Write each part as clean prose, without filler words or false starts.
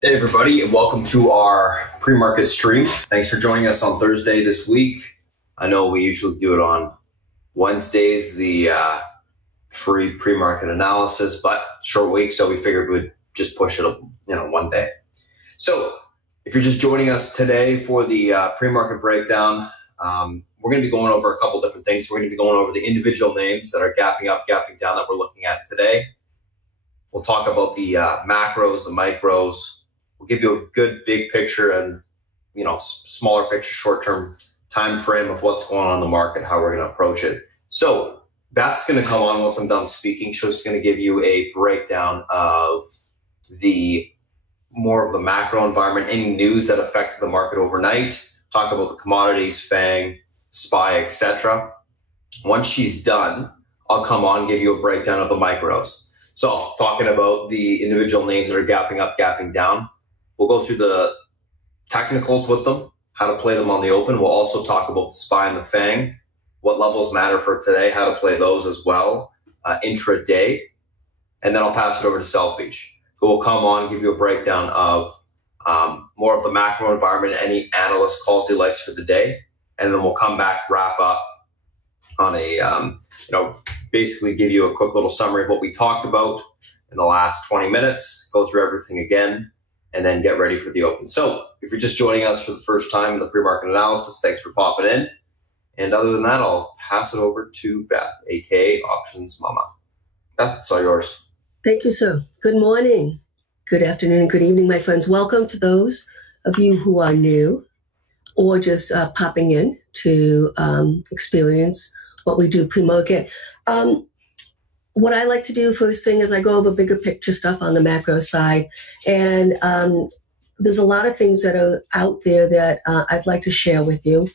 Hey everybody, and welcome to our pre-market stream. Thanks for joining us on Thursday this week. I know we usually do it on Wednesdays, the free pre-market analysis, but short week, so we figured we'd just push it, one day. So if you're just joining us today for the pre-market breakdown, we're going to be going over a couple different things. We're going to be going over the individual names that are gapping up, gapping down that we're looking at today. We'll talk about the macros, the micros. We'll give you a good big picture and, smaller picture, short-term time frame of what's going on in the market, how we're going to approach it. So Beth's going to come on once I'm done speaking. She's going to give you a breakdown of more of the macro environment, any news that affected the market overnight, talk about the commodities, Fang, SPY, etc. Once she's done, I'll come on, give you a breakdown of the micros. So talking about the individual names that are gapping up, gapping down. We'll go through the technicals with them, how to play them on the open. We'll also talk about the SPY and the Fang, what levels matter for today, how to play those as well, intraday. And then I'll pass it over to South Beach, who will come on, give you a breakdown of more of the macro environment, any analyst calls he likes for the day. And then we'll come back, wrap up on a, basically give you a quick little summary of what we talked about in the last 20 minutes, go through everything again, and then get ready for the open. So if you're just joining us for the first time in the pre-market analysis, thanks for popping in. And other than that, I'll pass it over to Beth, aka Options Mama. Beth, it's all yours. Thank you, sir. Good morning, good afternoon, and good evening, my friends. Welcome to those of you who are new or just popping in to experience what we do pre-market. What I like to do first thing is I go over bigger picture stuff on the macro side. And there's a lot of things that are out there that I'd like to share with you.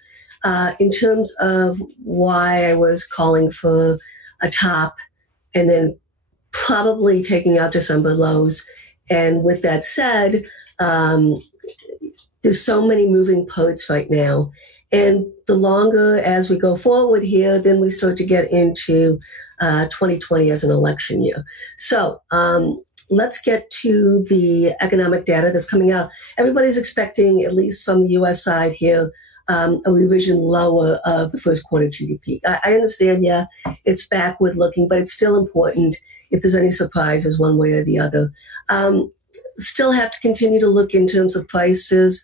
In terms of why I was calling for a top and then probably taking out December lows. And with that said, there's so many moving parts right now. And the longer as we go forward here, then we start to get into 2020 as an election year. So let's get to the economic data that's coming out. Everybody's expecting, at least from the U.S. side here, a revision lower of the first quarter GDP. I understand, it's backward looking, but it's still important if there's any surprises one way or the other. Still have to continue to look in terms of prices,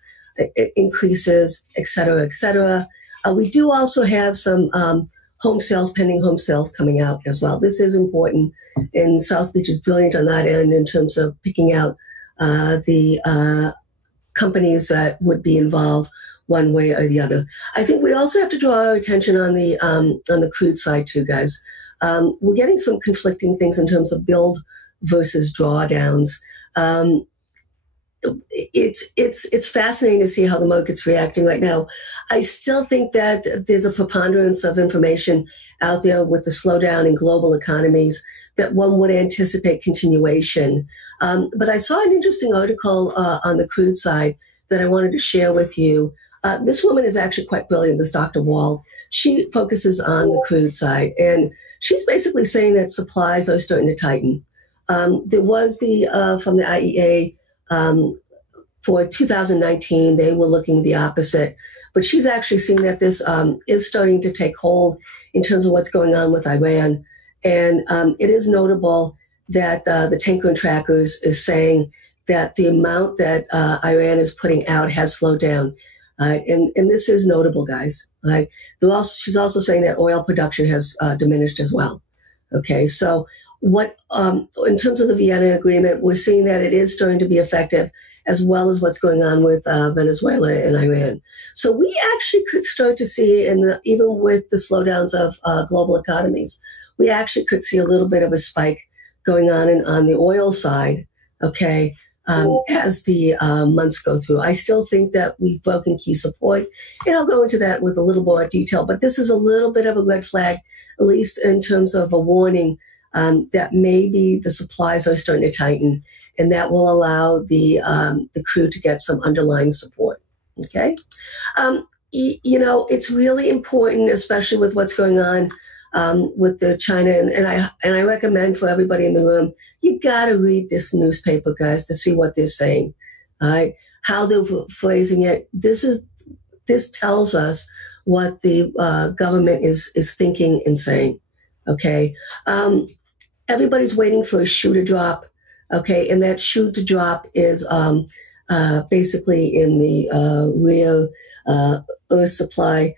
increases, et cetera, et cetera. We do also have some pending home sales coming out as well. This is important, and South Beach is brilliant on that end in terms of picking out the companies that would be involved one way or the other. I think we also have to draw our attention on the crude side too, guys. We're getting some conflicting things in terms of build versus drawdowns. It's fascinating to see how the market's reacting right now. I still think that there's a preponderance of information out there with the slowdown in global economies that one would anticipate continuation. But I saw an interesting article on the crude side that I wanted to share with you. This woman is actually quite brilliant, this Dr. Wald. She focuses on the crude side, and she's basically saying that supplies are starting to tighten. There was from the IEA, for 2019, they were looking the opposite. But she's actually seeing that this is starting to take hold in terms of what's going on with Iran. And it is notable that the Tanker and Trackers is saying that the amount that Iran is putting out has slowed down. And this is notable, guys. Right? She's also saying that oil production has diminished as well. Okay, so in terms of the Vienna Agreement, we're seeing that it is starting to be effective, as well as what's going on with Venezuela and Iran. So we actually could start to see, and even with the slowdowns of global economies, we actually could see a little bit of a spike going on the oil side, okay, as the months go through. I still think that we've broken key support, and I'll go into that with a little more detail, but this is a little bit of a red flag, at least in terms of a warning that maybe the supplies are starting to tighten, and that will allow the crude to get some underlying support. Okay, it's really important, especially with what's going on with the China, and I recommend for everybody in the room, you got to read this newspaper, guys, to see what they're saying. all right? How they're phrasing it. This tells us what the government is thinking and saying, okay? Everybody's waiting for a shoe to drop, okay? And that shoe to drop is basically in the rare earth supply.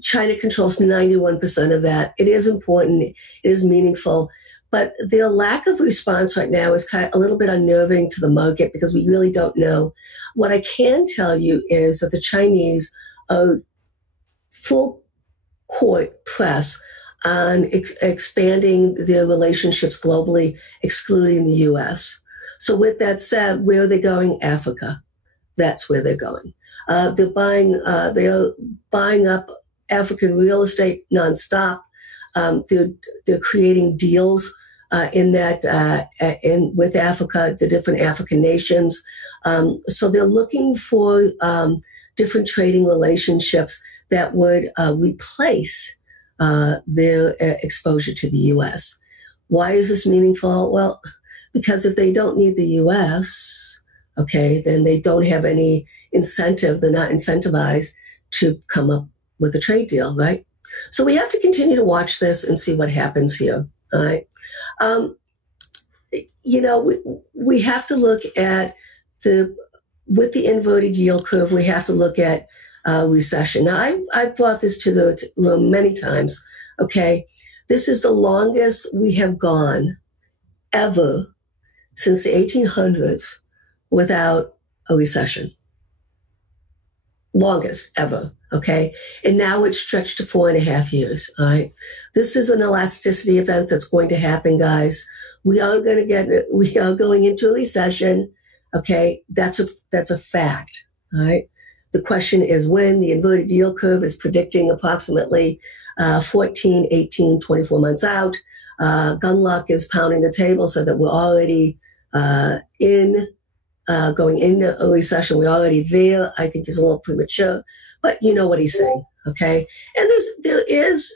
China controls 91% of that. It is important. It is meaningful. But the lack of response right now is kind of a little bit unnerving to the market because we really don't know. What I can tell you is that the Chinese are full court press on expanding their relationships globally, excluding the U.S. So with that said, where are they going? Africa. That's where they're going. They're buying up African real estate nonstop. They're creating deals with Africa, the different African nations. So they're looking for different trading relationships that would replace their exposure to the U.S. Why is this meaningful? Well, because if they don't need the U.S., okay, then they don't have any incentive. They're not incentivized to come up with a trade deal, right? So we have to continue to watch this and see what happens here, all right? We have to look at with the inverted yield curve, we have to look at recession. Now, I've brought this to the room many times, okay? This is the longest we have gone ever since the 1800s without a recession. Longest ever, okay? And now it's stretched to 4.5 years, all right? This is an elasticity event that's going to happen, guys. We are going into a recession, okay? That's a fact, all right? The question is when. The inverted yield curve is predicting approximately 14, 18, 24 months out. Gunlock is pounding the table so that we're already going into a recession. We're already there. I think he's a little premature, but you know what he's saying, okay? And there is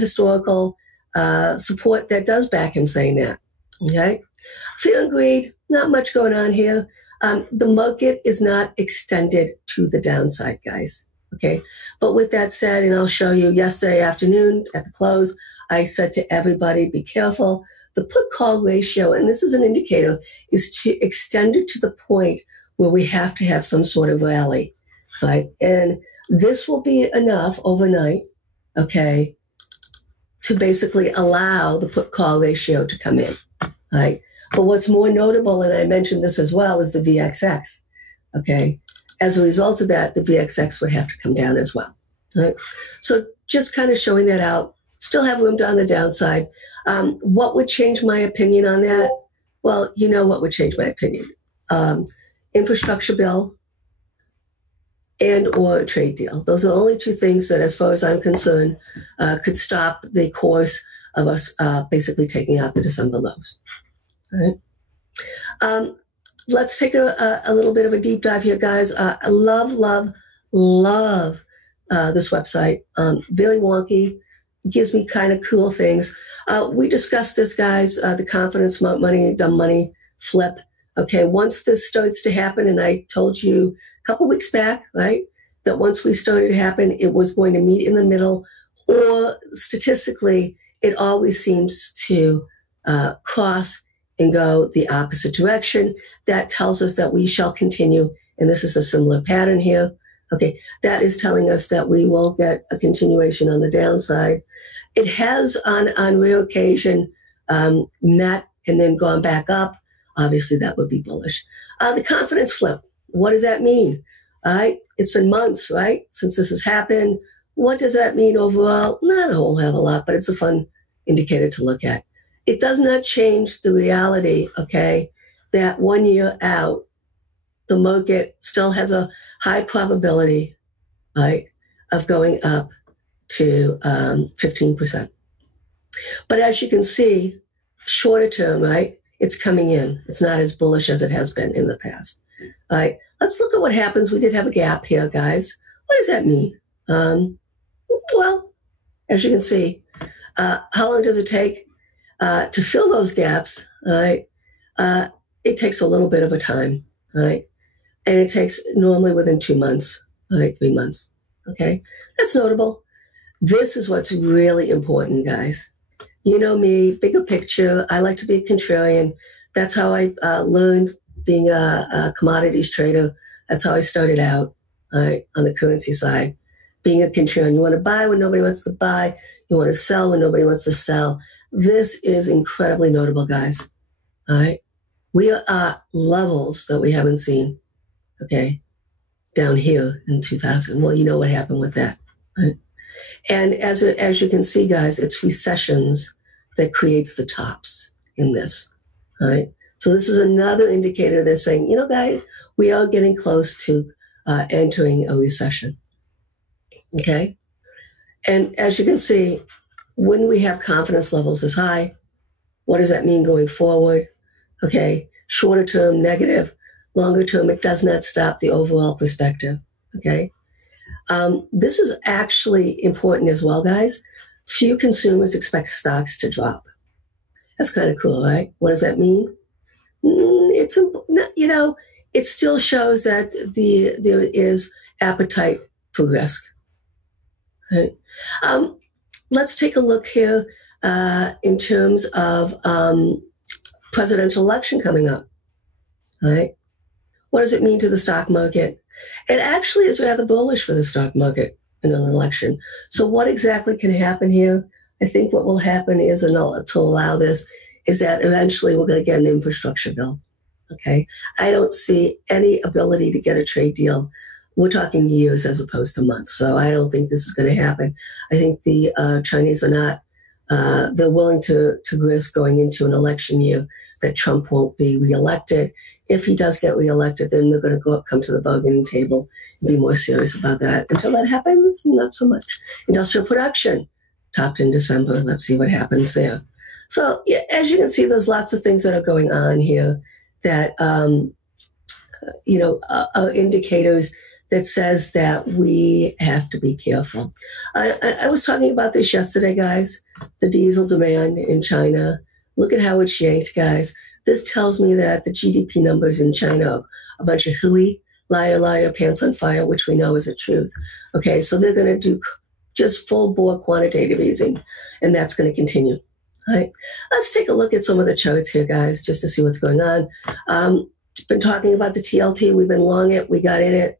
historical support that does back him saying that, okay? Fear and greed, not much going on here. The market is not extended to the downside, guys, okay? But with that said, and I'll show you yesterday afternoon at the close, I said to everybody, be careful. The put-call ratio, and this is an indicator, is to extend it to the point where we have to have some sort of rally, right? And this will be enough overnight, okay, to basically allow the put-call ratio to come in, right? But what's more notable, and I mentioned this as well, is the VXX, okay? As a result of that, the VXX would have to come down as well, right? So just kind of showing that out. Still have room on the downside. What would change my opinion on that? Well, you know what would change my opinion. Infrastructure bill and or a trade deal. Those are the only two things that, as far as I'm concerned, could stop the course of us basically taking out the December lows. All right. Let's take a little bit of a deep dive here, guys. I love this website. Very wonky. Gives me kind of cool things. We discussed this, guys, the confidence, smart money, dumb money flip. Okay, once this starts to happen, and I told you a couple weeks back, right, that once we started to happen, it was going to meet in the middle, or statistically, it always seems to cross and go the opposite direction. That tells us that we shall continue, and this is a similar pattern here. Okay, that is telling us that we will get a continuation on the downside. It has, on rare occasion, met and then gone back up. Obviously, that would be bullish. The confidence flip, what does that mean? All right, it's been months, right, since this has happened. What does that mean overall? Not a whole hell of a lot, but it's a fun indicator to look at. It does not change the reality, okay, that 1 year out, the market still has a high probability, right, of going up to 15%. But as you can see, shorter term, right, it's coming in. It's not as bullish as it has been in the past. All right, let's look at what happens. We did have a gap here, guys. What does that mean? Well, as you can see, how long does it take to fill those gaps? All right, it takes a little bit of a time. right? And it takes normally within 2 months, right? 3 months, okay? That's notable. This is what's really important, guys. You know me, bigger picture. I like to be a contrarian. That's how I learned being a commodities trader. That's how I started out, right, on the currency side. Being a contrarian. You want to buy when nobody wants to buy. You want to sell when nobody wants to sell. This is incredibly notable, guys. All right? We are at levels that we haven't seen, okay, down here in 2000. Well, you know what happened with that, right? And as you can see, guys, it's recessions that creates the tops in this, right? So this is another indicator that's saying, you know, guys, we are getting close to entering a recession, okay? And as you can see, when we have confidence levels this high, what does that mean going forward? Okay, shorter term, negative. Longer term, it does not stop the overall perspective, okay? This is actually important as well, guys. Few consumers expect stocks to drop. That's kind of cool, right? What does that mean? It's, you know, it still shows that there is appetite for risk. Right? Let's take a look here in terms of presidential election coming up. Right? What does it mean to the stock market? It actually is rather bullish for the stock market in an election. So what exactly can happen here? I think what will happen is, and to allow this, is that eventually we're going to get an infrastructure bill. Okay? I don't see any ability to get a trade deal. We're talking years as opposed to months. So I don't think this is going to happen. I think the Chinese are not, they're willing to risk going into an election year that Trump won't be reelected. If he does get reelected, then they're going to come to the bargaining table and be more serious about that. Until that happens, not so much. Industrial production topped in December. Let's see what happens there. So yeah, as you can see, there's lots of things that are going on here that, you know, are indicators that says that we have to be careful. I was talking about this yesterday, guys, the diesel demand in China. Look at how it's yanked, guys. This tells me that the GDP numbers in China are a bunch of hooey, liar, liar, pants on fire, which we know is a truth. Okay, so they're going to do just full bore quantitative easing, and that's going to continue. All right, let's take a look at some of the charts here, guys, just to see what's going on. Been talking about the TLT. We've been long it. We got in it.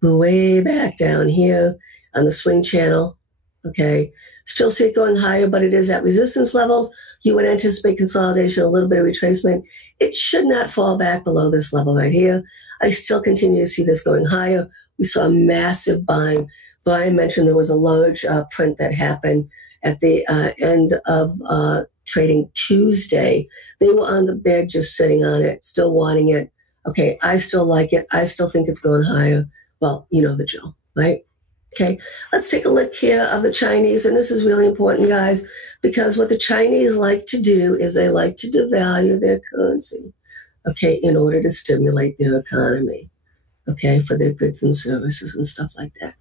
We're way back down here on the swing channel. Okay, still see it going higher, but it is at resistance levels. You would anticipate consolidation, a little bit of retracement. It should not fall back below this level right here. I still continue to see this going higher. We saw massive buying. Brian mentioned there was a large print that happened at the end of trading Tuesday. They were on the bed just sitting on it, still wanting it. Okay, I still like it. I still think it's going higher. Well, you know the drill, right? Okay, let's take a look here of the Chinese. And this is really important, guys, because what the Chinese like to do is they like to devalue their currency, okay, in order to stimulate their economy, okay, for their goods and services and stuff like that.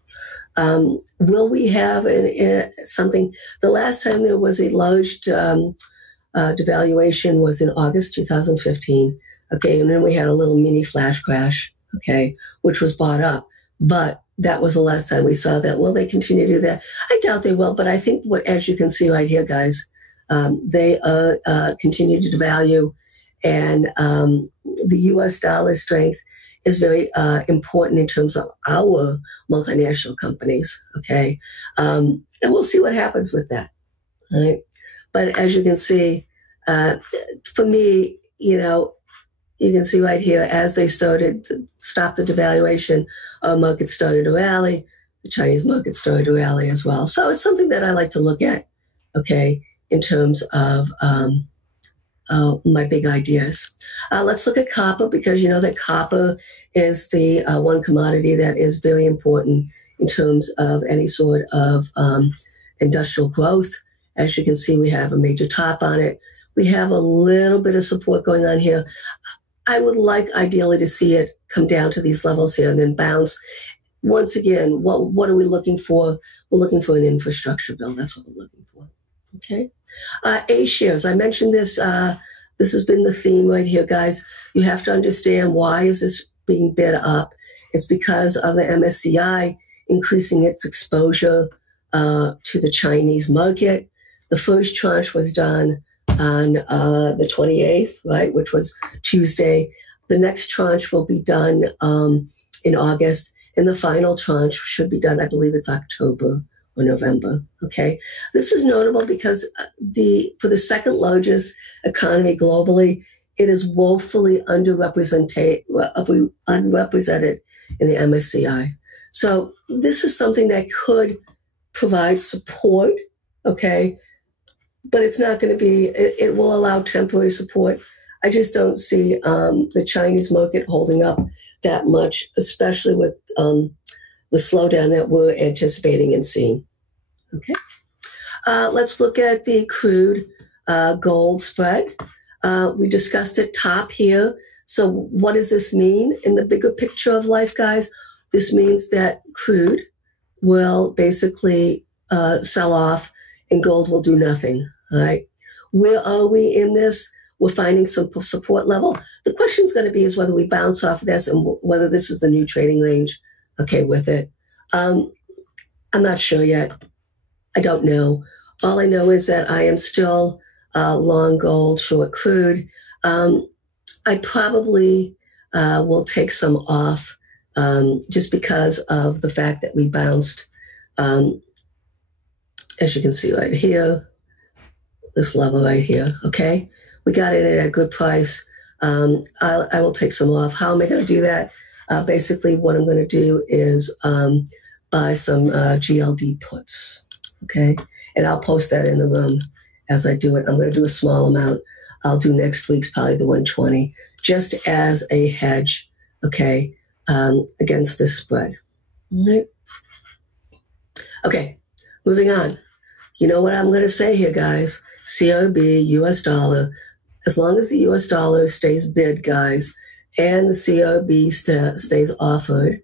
Will we have something? The last time there was a large devaluation was in August 2015, okay, and then we had a little mini flash crash, okay, which was bought up. But that was the last time we saw that. Will they continue to do that? I doubt they will, but I think, as you can see right here, guys, they continue to devalue, and the U.S. dollar strength is very important in terms of our multinational companies, okay? And we'll see what happens with that, right? But as you can see, for me, you know, you can see right here, as they started to stop the devaluation, our market started to rally. The Chinese market started to rally as well. So it's something that I like to look at, okay, in terms of my big ideas. Let's look at copper, because you know that copper is the one commodity that is very important in terms of any sort of industrial growth. As you can see, we have a major top on it. We have a little bit of support going on here. I would like ideally to see it come down to these levels here and then bounce. Once again, what are we looking for? We're looking for an infrastructure bill. That's what we're looking for. Okay. A shares. I mentioned this This has been the theme right here, guys. You have to understand, why is this being bid up? It's because of the MSCI increasing its exposure to the Chinese market. The first tranche was done on the 28th, right, which was Tuesday. The next tranche will be done in August, and the final tranche should be done, I believe it's October or November, okay? This is notable because for the second largest economy globally, it is woefully underrepresented in the MSCI. So this is something that could provide support, okay? But it's not going to be, it will allow temporary support. I just don't see the Chinese market holding up that much, especially with the slowdown that we're anticipating and seeing. Okay. Let's look at the crude gold spread. We discussed it top here. So what does this mean in the bigger picture of life, guys? This means that crude will basically sell off and gold will do nothing, all right? Where are we in this? We're finding some support level. The question is going to be is whether we bounce off this and whether this is the new trading range, okay, with it. I'm not sure yet. I don't know. All I know is that I am still long gold, short crude. I probably will take some off just because of the fact that we bounced, as you can see right here, this level right here, okay? We got it at a good price. I will take some off. How am I going to do that? Basically, what I'm going to do is buy some GLD puts, okay? And I'll post that in the room as I do it. I'm going to do a small amount. I'll do next week's probably the 120, just as a hedge, okay, against this spread. All right. Okay, moving on. You know what I'm going to say here, guys? CRB, US dollar. As long as the US dollar stays bid, guys, and the CRB stays offered,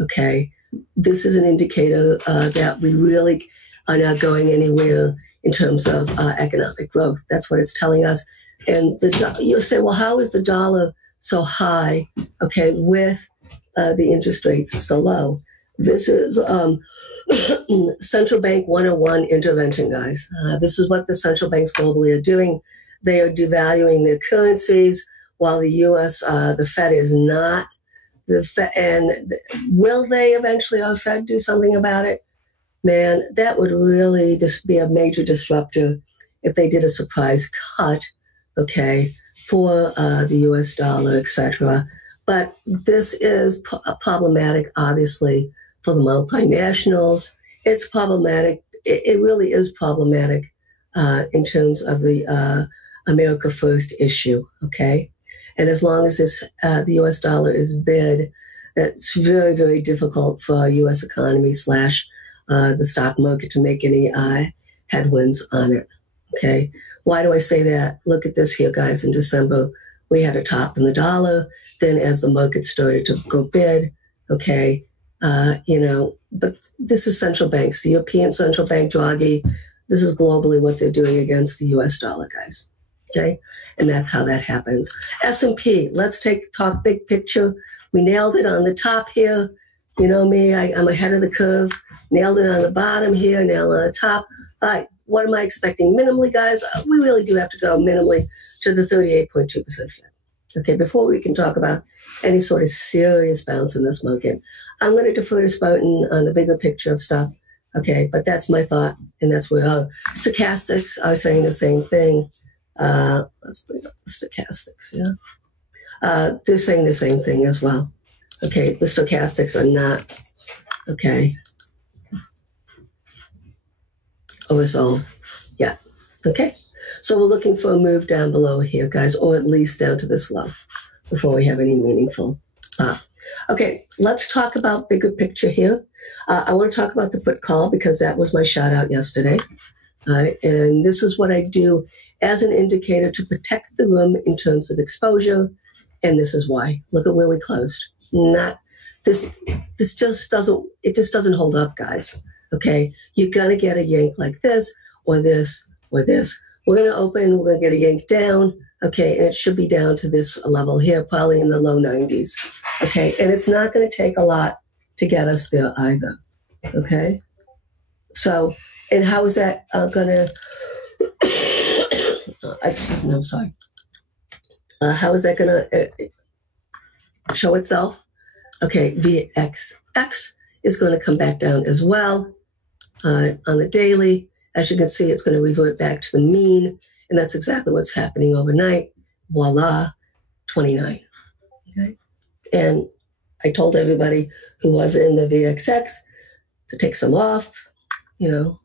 okay, this is an indicator that we really are not going anywhere in terms of economic growth. That's what it's telling us. And you'll say, well, how is the dollar so high, okay, with the interest rates so low? This is central bank 101 intervention, guys. This is what the central banks globally are doing. They are devaluing their currencies while the U.S., the Fed is not. And will they eventually, our Fed, do something about it? Man, that would really just be a major disruptor if they did a surprise cut, okay, for the U.S. dollar, etc. But this is problematic, obviously, for the multinationals. It's problematic. It really is problematic in terms of the America First issue, okay? And as long as the U.S. dollar is bid, it's very, very difficult for our U.S. economy / the stock market to make any headwinds on it, okay? Why do I say that? Look at this here, guys. In December, we had a top in the dollar. Then as the market started to go bid, okay, but this is central banks, the European Central Bank, Draghi. This is globally what they're doing against the U.S. dollar, guys, okay? And that's how that happens. S&P, let's talk big picture. We nailed it on the top here. You know me, I'm ahead of the curve. Nailed it on the bottom here, nailed it on the top. All right, what am I expecting minimally, guys? We really do have to go minimally to the 38.2% Fed. Okay, before we can talk about any sort of serious bounce in this market, I'm going to defer to Spartan on the bigger picture of stuff. Okay, but that's my thought, and that's where our stochastics are saying the same thing. Let's bring up the stochastics, yeah. They're saying the same thing as well. Okay, the stochastics are not, okay, oversold yet. Okay, so we're looking for a move down below here, guys, or at least down to this low before we have any meaningful pop. Okay, let's talk about bigger picture here. I want to talk about the put call because that was my shout out yesterday. And this is what I do as an indicator to protect the room in terms of exposure. And this is why. Look at where we closed. This just doesn't hold up, guys. Okay, you're gonna get a yank like this, or this, or this. We're gonna open. We're gonna get a yank down. Okay, and it should be down to this level here, probably in the low 90s. Okay, and it's not going to take a lot to get us there either. Okay, so, and how is that going to, excuse me, I'm sorry. How is that going to show itself? Okay, VXX is going to come back down as well on the daily. As you can see, it's going to revert back to the mean, and that's exactly what's happening overnight. Voila, 29. Okay, and I told everybody who was in the VXX to take some off. It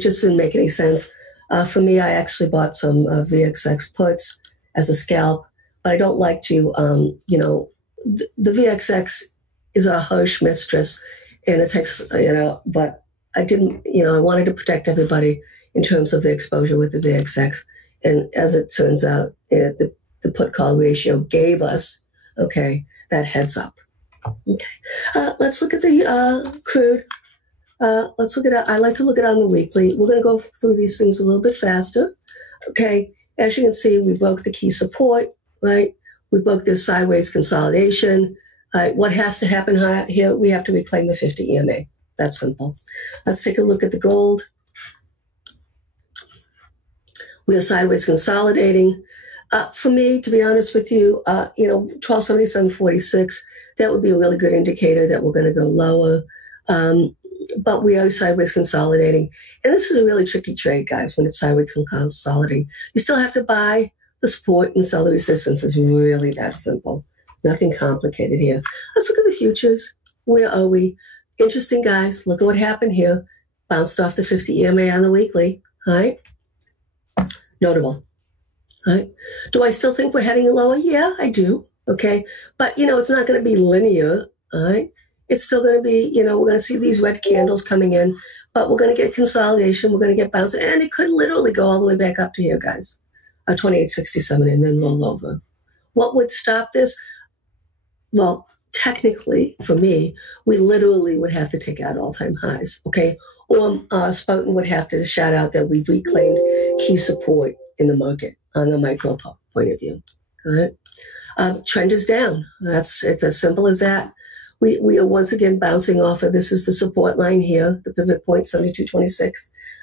just didn't make any sense. For me, I actually bought some VXX puts as a scalp, but I don't like to, the VXX is a harsh mistress, and it takes, but I didn't, I wanted to protect everybody in terms of the exposure with the VXX. And as it turns out, the put call ratio gave us, that heads up. Okay. Let's look at the crude. Let's look at it. I like to look at it on the weekly. We're going to go through these things a little bit faster. Okay. As you can see, we broke the key support, right? We broke this sideways consolidation. What has to happen here? We have to reclaim the 50 EMA. That's simple. Let's take a look at the gold. We are sideways consolidating. For me, to be honest with you, 1277.46, that would be a really good indicator that we're going to go lower. But we are sideways consolidating. And this is a really tricky trade, guys, when it's sideways consolidating. You still have to buy the support and sell the resistance. It's really that simple. Nothing complicated here. Let's look at the futures. Where are we? Interesting, guys. Look at what happened here. Bounced off the 50 EMA on the weekly. All right. Notable. All right. Do I still think we're heading lower? Yeah, I do. Okay. But, it's not going to be linear. All right. It's still going to be, we're going to see these red candles coming in, but we're going to get consolidation. We're going to get bounce. And it could literally go all the way back up to here, guys. 28.67 and then roll over. What would stop this? Well, technically, for me, we literally would have to take out all-time highs, okay? Or Spartan would have to shout out that we've reclaimed key support in the market on the micro point of view, all right? Trend is down. It's as simple as that. We are once again bouncing off of, this is the support line here, the pivot point, 72.26.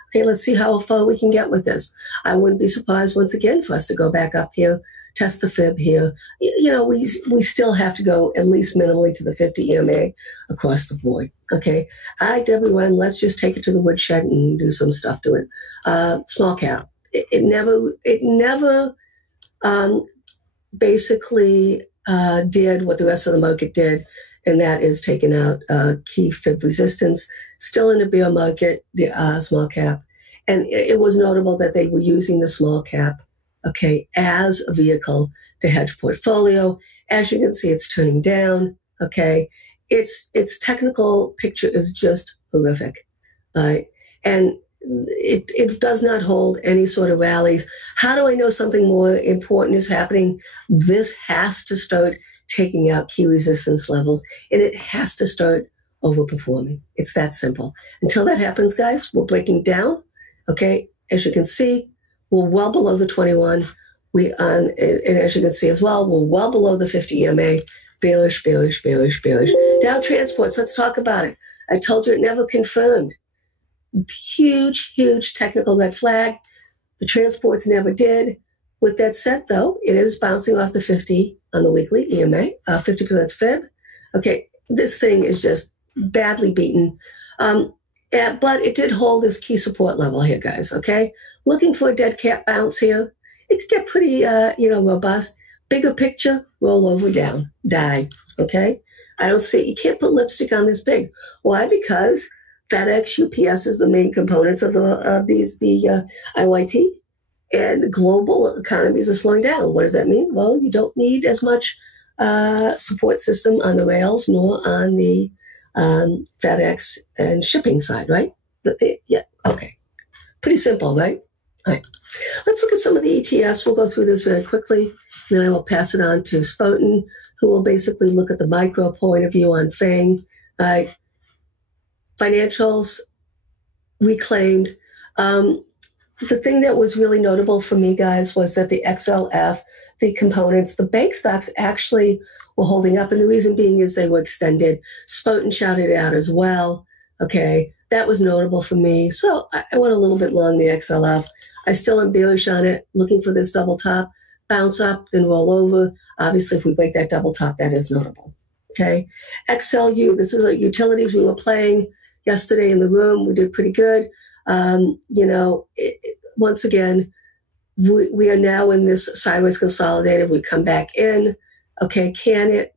Okay, let's see how far we can get with this. I wouldn't be surprised once again for us to go back up here, test the fib here. We still have to go at least minimally to the 50 EMA across the board. Okay, IW1, let's just take it to the woodshed and do some stuff to it. Small cap. It never basically did what the rest of the market did, and that is taking out key fib resistance. Still in the bear market, the small cap. And it was notable that they were using the small cap, as a vehicle to hedge portfolio. As you can see, it's turning down, Its technical picture is just horrific, right? And it does not hold any sort of rallies. How do I know something more important is happening? This has to start taking out key resistance levels, and it has to start overperforming. It's that simple. Until that happens, guys, we're breaking down. As you can see, we're well below the 21. And as you can see as well, we're well below the 50 EMA. Bearish, bearish, bearish, bearish. Dow transports, let's talk about it. I told you it never confirmed. Huge, huge technical red flag. The transports never did. With that said, though, it is bouncing off the 50 on the weekly EMA, 50% fib. This thing is just badly beaten. But it did hold this key support level here, guys, Looking for a dead cat bounce here. It could get pretty, robust. Bigger picture, roll over down, die, I don't see it. You can't put lipstick on this big. Why? Because FedEx, UPS is the main components of the IYT, and global economies are slowing down. What does that mean? Well, you don't need as much support system on the rails nor on the FedEx and shipping side, right? Pretty simple, right? All right. Let's look at some of the ETFs. We'll go through this very quickly. Then I will pass it on to Spartan, who will basically look at the micro point of view on Fang. Financials reclaimed. the thing that was really notable for me, guys, was that the XLF, the components, the bank stocks actually were holding up. And the reason being is they were extended. Spoten shouted it out as well. Okay, that was notable for me. So I went a little bit long the XLF. I still am bearish on it, looking for this double top, bounce up, then roll over. Obviously, if we break that double top, that is notable. Okay, XLU, this is like utilities we were playing yesterday in the room. We did pretty good. Once again, we are now in this sideways consolidated. We come back in. Okay, can it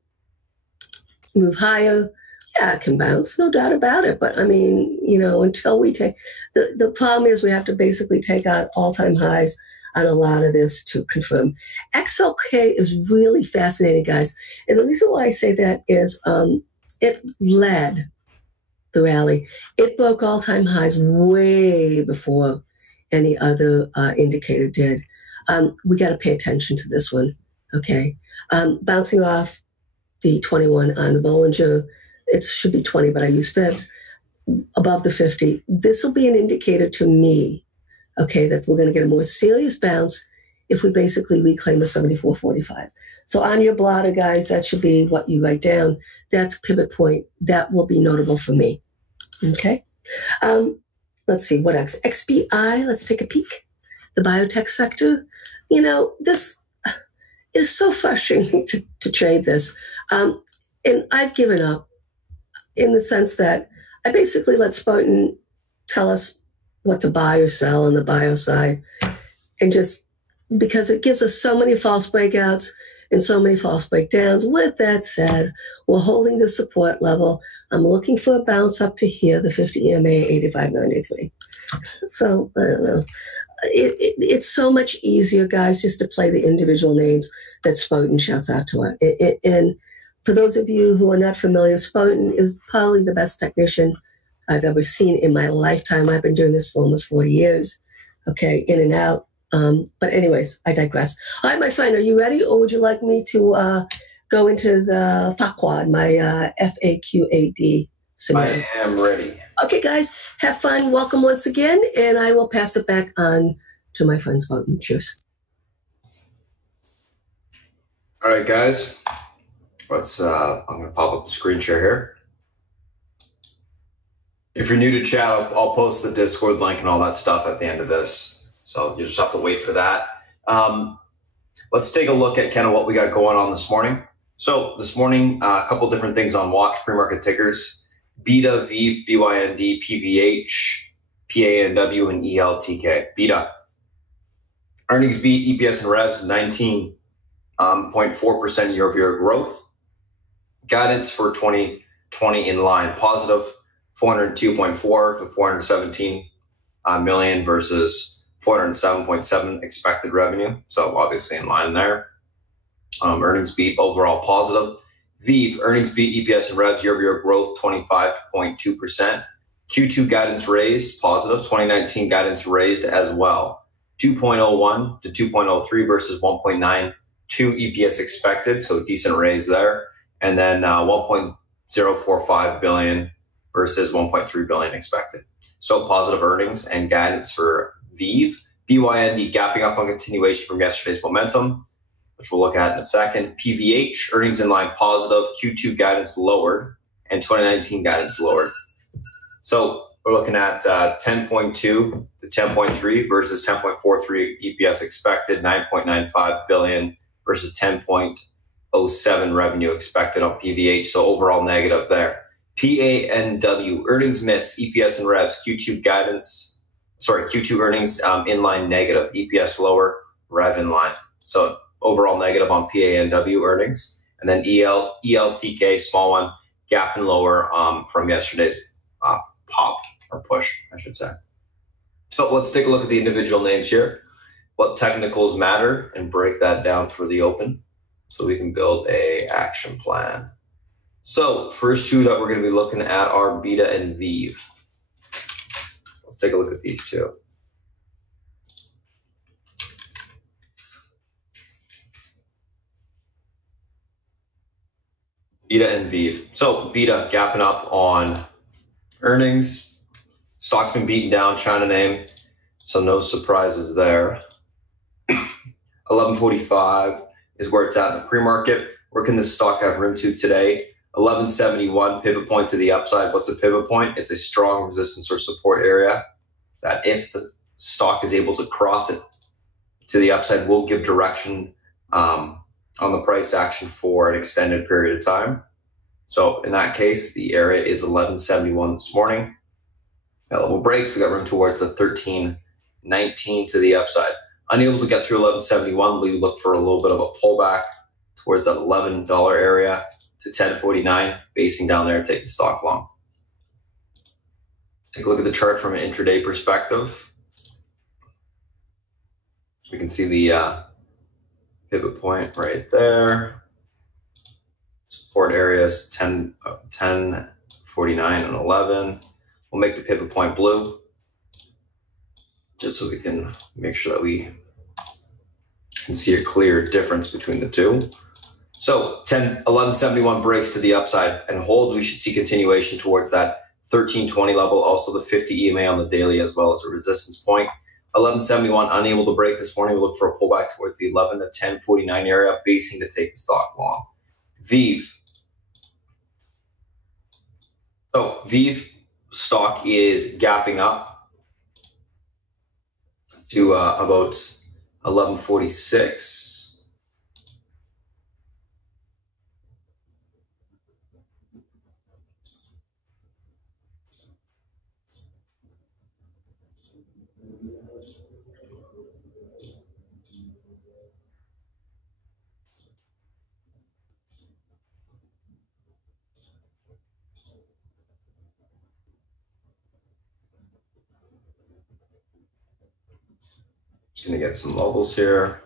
move higher? Yeah, it can bounce, no doubt about it. But I mean, until we take the problem is we have to basically take out all-time highs on a lot of this to confirm. XLK is really fascinating, guys. And the reason why I say that is it led the rally. It broke all-time highs way before any other indicator did. We got to pay attention to this one, okay? Bouncing off the 21 on the Bollinger, it should be 20, but I use fibs, above the 50. This will be an indicator to me, okay, that we're going to get a more serious bounce if we basically reclaim the 74.45. So on your blotter, guys, that should be what you write down. That's a pivot point. That will be notable for me, okay? Let's see, what else? XBI, let's take a peek. The biotech sector. This is so frustrating to trade this. And I've given up in the sense that I basically let Spartan tell us what to buy or sell on the bio side. And just because it gives us so many false breakouts and so many false breakdowns. With that said, we're holding the support level. I'm looking for a bounce up to here, the 50 EMA 85.93. So, I don't know. It's so much easier, guys, just to play the individual names that Spartan shouts out to us. And for those of you who are not familiar, Spartan is probably the best technician I've ever seen in my lifetime. I've been doing this for almost 40 years, okay, in and out. But anyways, I digress. All right, my friend, are you ready? Or would you like me to go into the FAQAD, my FAQAD scenario? I am ready. Okay, guys, have fun. Welcome once again, and I will pass it back on to my friend Spartan. Cheers. All right, guys. I'm going to pop up the screen share here. If you're new to chat, I'll post the Discord link and all that stuff at the end of this. So you just have to wait for that. Let's take a look at kind of what we got going on this morning. So this morning, a couple different things on watch, pre-market tickers. Beta, VIV, BYND, PVH, PANW, and ELTK. Beta. Earnings beat, EPS and revs, 19.4% year-over-year growth. Guidance for 2020 in line, positive 402.4 to 417 million versus 407.7 expected revenue. So obviously in line there. Earnings beat, overall positive. VIV, earnings beat, EPS and revs, year-over-year growth, 25.2%. Q2 guidance raised, positive. 2019 guidance raised as well. 2.01 to 2.03 versus 1.92 EPS expected, so decent raise there. And then 1.045 billion versus 1.3 billion expected. So positive earnings and guidance for VIV. BYND gapping up on continuation from yesterday's momentum, which we'll look at in a second. PVH, earnings in line positive, Q2 guidance lowered, and 2019 guidance lowered. So we're looking at 10.2 to 10.3 versus 10.43 EPS expected, 9.95 billion versus 10.07 revenue expected on PVH. So overall negative there. PANW, earnings miss, EPS and revs, Q2 earnings in line negative, EPS lower, rev in line. So overall negative on PANW earnings. And then ELTK, small one, gap and lower from yesterday's pop or push, I should say. So let's take a look at the individual names here, what technicals matter, and break that down for the open so we can build a action plan. So first two that we're going to be looking at are Beta and VIV. Let's take a look at these two. Beta and VIV. So Beta gapping up on earnings. Stock's been beaten down, China name. So no surprises there. 1145 is where it's at in the pre-market. Where can this stock have room to today? 1171, pivot point to the upside. What's a pivot point? It's a strong resistance or support area that if the stock is able to cross it to the upside will give direction on the price action for an extended period of time. So in that case, the area is 1171 this morning. That level breaks, we got room towards the 1319 to the upside. Unable to get through 1171, we look for a little bit of a pullback towards that $11 area to 1049, basing down there to take the stock long. Take a look at the chart from an intraday perspective. We can see the pivot point right there. Support areas 10, 49, and 11. We'll make the pivot point blue just so we can make sure that we can see a clear difference between the two. So 1171 breaks to the upside and holds. We should see continuation towards that 1320 level, also the 50 EMA on the daily as well as a resistance point. 1171 unable to break this morning. We look for a pullback towards the 11 to 1049 area, basing to take the stock long. Vive. So Vive stock is gapping up to about 1146. Just going to get some levels here.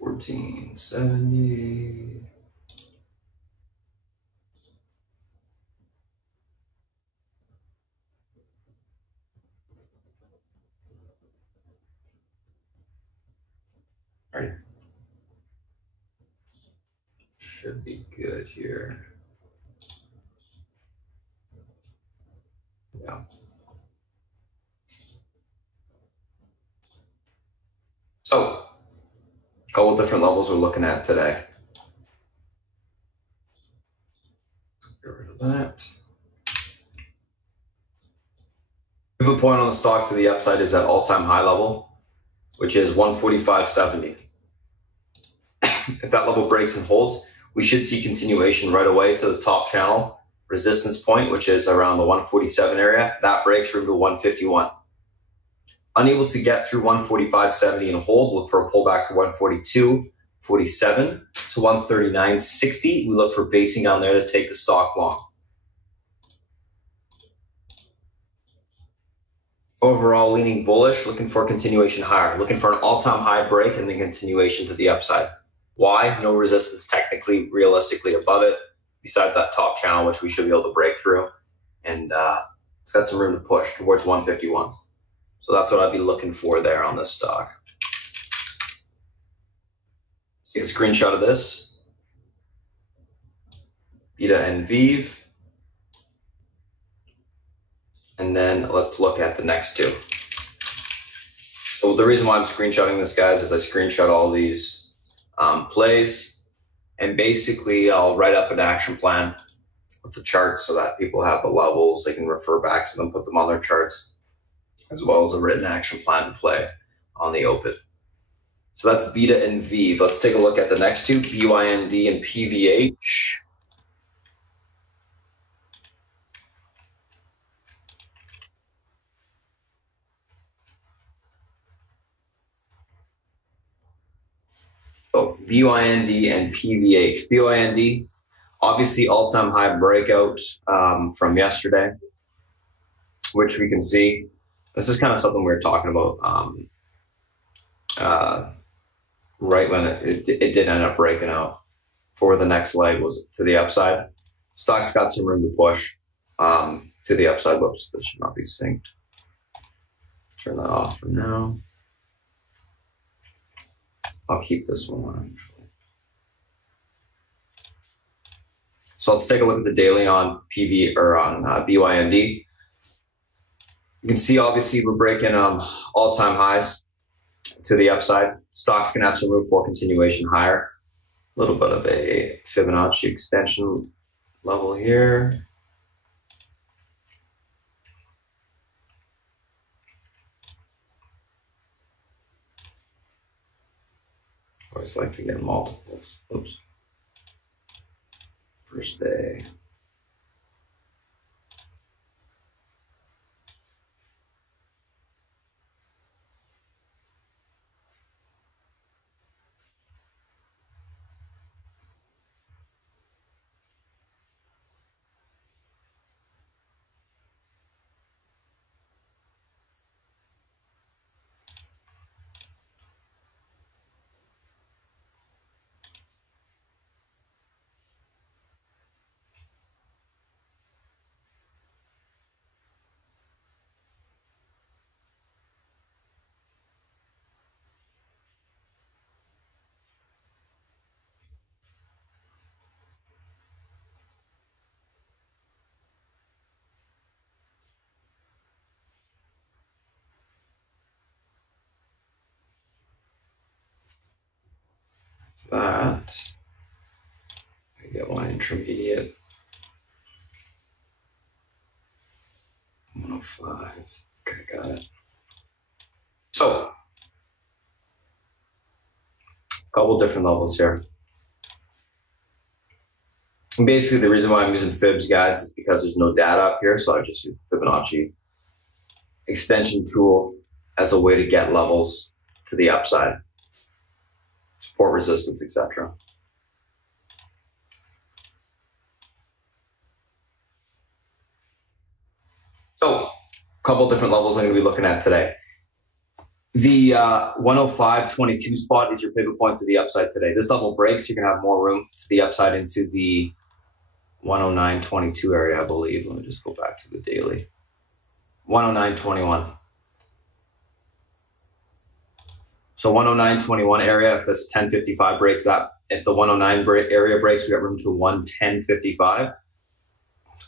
$14.70. All right. Should be good here. Yeah. So, a couple different levels we're looking at today. Get rid of that. Pivot point on the stock to the upside is at all-time high level, which is 145.70. If that level breaks and holds, we should see continuation right away to the top channel resistance point, which is around the 147 area. That breaks through to 151. Unable to get through 145.70 and hold, look for a pullback to 142.47 to 139.60. We look for basing down there to take the stock long. Overall leaning bullish, looking for continuation higher, looking for an all-time high break and then continuation to the upside. Why? No resistance technically, realistically above it, besides that top channel, which we should be able to break through. And it's got some room to push towards 151s. So that's what I'd be looking for there on this stock. Let's take a screenshot of this. Beta and Vive. And then let's look at the next two. So the reason why I'm screenshotting this, guys, is I screenshot all these plays. And basically, I'll write up an action plan with the charts so that people have the levels. They can refer back to them, put them on their charts, as well as a written action plan to play on the open. So that's Beta and Vive. Let's take a look at the next two, BYND and PVH. So BYND and PVH. BYND, obviously all-time high breakout from yesterday, which we can see. This is kind of something we were talking about right when it did end up breaking out for the next leg was to the upside. Stock's got some room to push. to the upside. Whoops, this should not be synced. Turn that off for now. I'll keep this one on. So let's take a look at the daily on PV or on BYND. You can see obviously we're breaking all-time highs to the upside. Stocks can have some room for continuation higher. A little bit of a Fibonacci extension level here. Always like to get multiples. Oops. First day. That. I get one intermediate. 105. Okay, got it. So, a couple different levels here. And basically, the reason why I'm using fibs, guys, is because there's no data up here, so I just use the Fibonacci extension tool as a way to get levels to the upside, support, resistance, etc. So, a couple different levels I'm going to be looking at today. The 105.22 spot is your pivot point to the upside today. This level breaks, you're going to have more room to the upside into the 109.22 area, I believe. Let me just go back to the daily. 109.21. So 109.21 area, if this 10.55 breaks that, if the 109 area breaks, we got room to 110.55.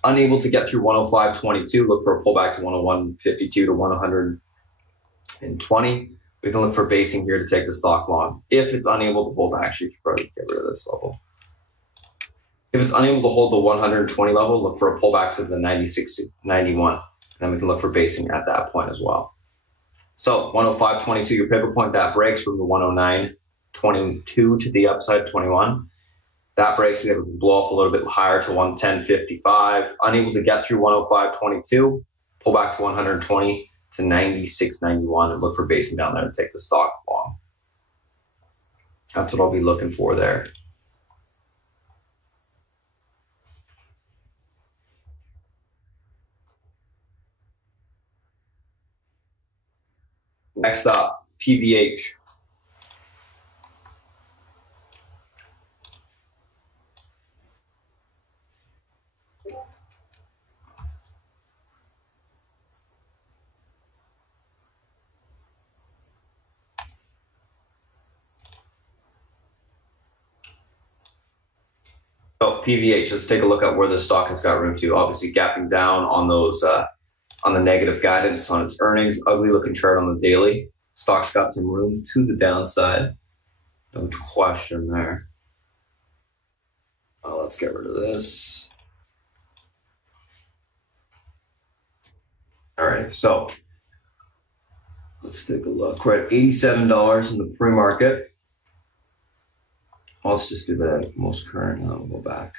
Unable to get through 105.22, look for a pullback to 101.52 to 100.20. We can look for basing here to take the stock long. If it's unable to hold, actually, you should probably get rid of this level. If it's unable to hold the 120 level, look for a pullback to the 96.91. Then we can look for basing at that point as well. So 105.22, your pivot point, that breaks from the 109.22 to the upside 21. That breaks, we have to blow off a little bit higher to 110.55. Unable to get through 105.22, pull back to 120 to 96.91 and look for basing down there and take the stock long. That's what I'll be looking for there. Next up, PVH. So PVH, let's take a look at where the stock has got room to. Obviously gapping down on those, on the negative guidance on its earnings. Ugly looking chart on the daily. Stock's got some room to the downside. No question there. Let's get rid of this. All right, so let's take a look. We're at $87 in the pre-market. Let's just do the most current. We'll go back.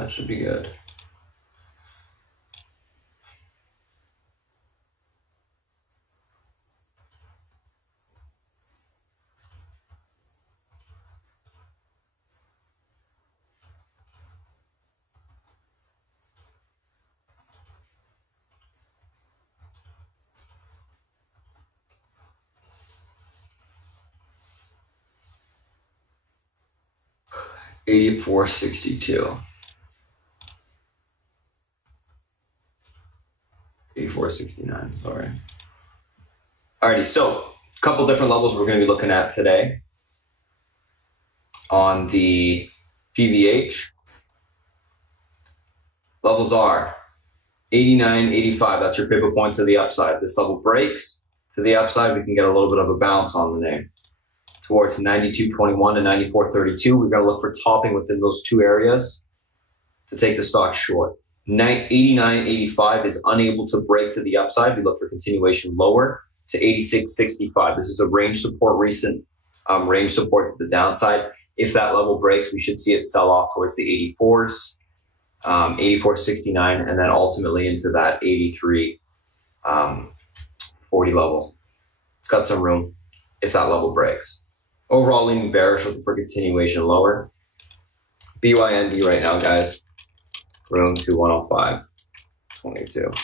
That should be good. $84.62. $84.69, sorry. Alrighty, so a couple different levels we're going to be looking at today. On the PVH, levels are 89, 85. That's your pivot point to the upside. This level breaks to the upside, we can get a little bit of a bounce on the name. Towards 92.21 to 94.32, we're going to look for topping within those two areas to take the stock short. 89.85 is unable to break to the upside. We look for continuation lower to 86.65. This is a range support, recent range support to the downside. If that level breaks, we should see it sell off towards the 84s, 84.69, and then ultimately into that 83.40 level. It's got some room if that level breaks. Overall leaning bearish, looking for continuation lower. BYND right now, guys, room to 105.22.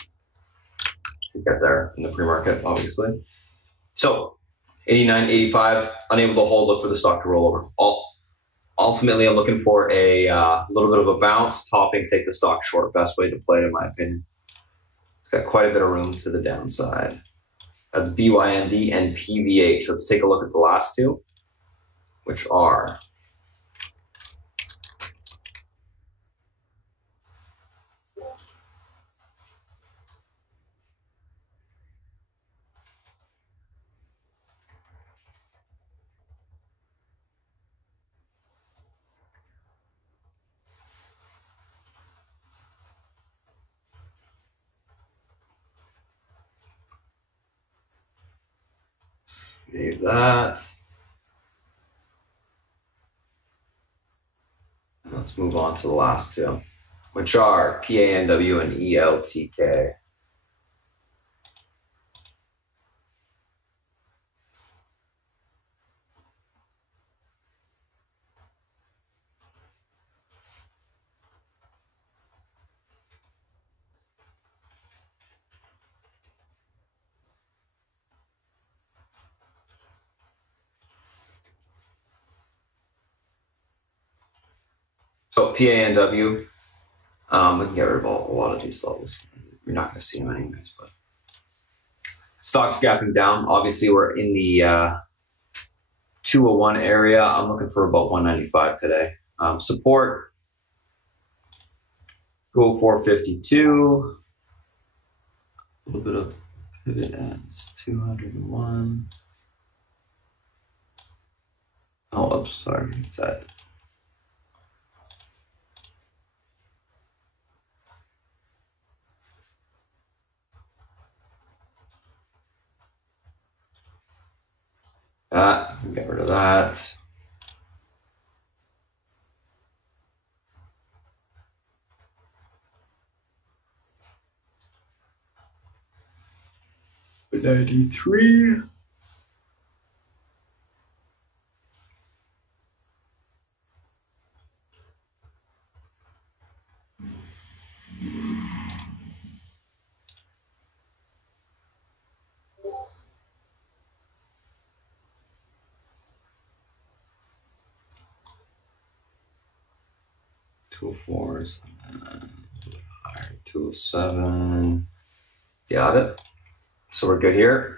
Get there in the pre-market, obviously. So 89.85, unable to hold, look for the stock to roll over. Ultimately, I'm looking for a little bit of a bounce, topping, take the stock short. Best way to play it, in my opinion. It's got quite a bit of room to the downside. That's BYND and PVH. Let's take a look at the last two, which are that. Let's move on to the last two, which are PANW and ELTK. So PANW, we can get rid of a lot of these levels. You're not going to see them anyways, but stock's gapping down. Obviously, we're in the 201 area. I'm looking for about 195 today. Support, 204.52. A little bit of pivot as 201. Oh, oops, sorry. It's at that. Get rid of that. $93. Two fours, higher 207. Got it. So we're good here.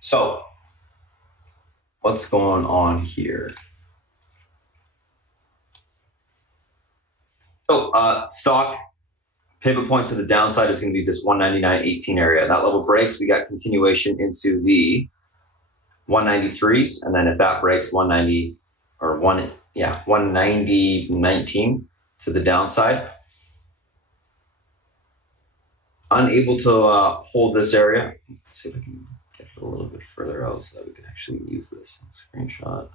So what's going on here? So stock Pivot point to the downside is going to be this 199.18 area. That level breaks, we got continuation into the 193s, and then if that breaks 190 or 190.19 to the downside. Unable to hold this area. Let's see if I can get it a little bit further out so that we can actually use this screenshot.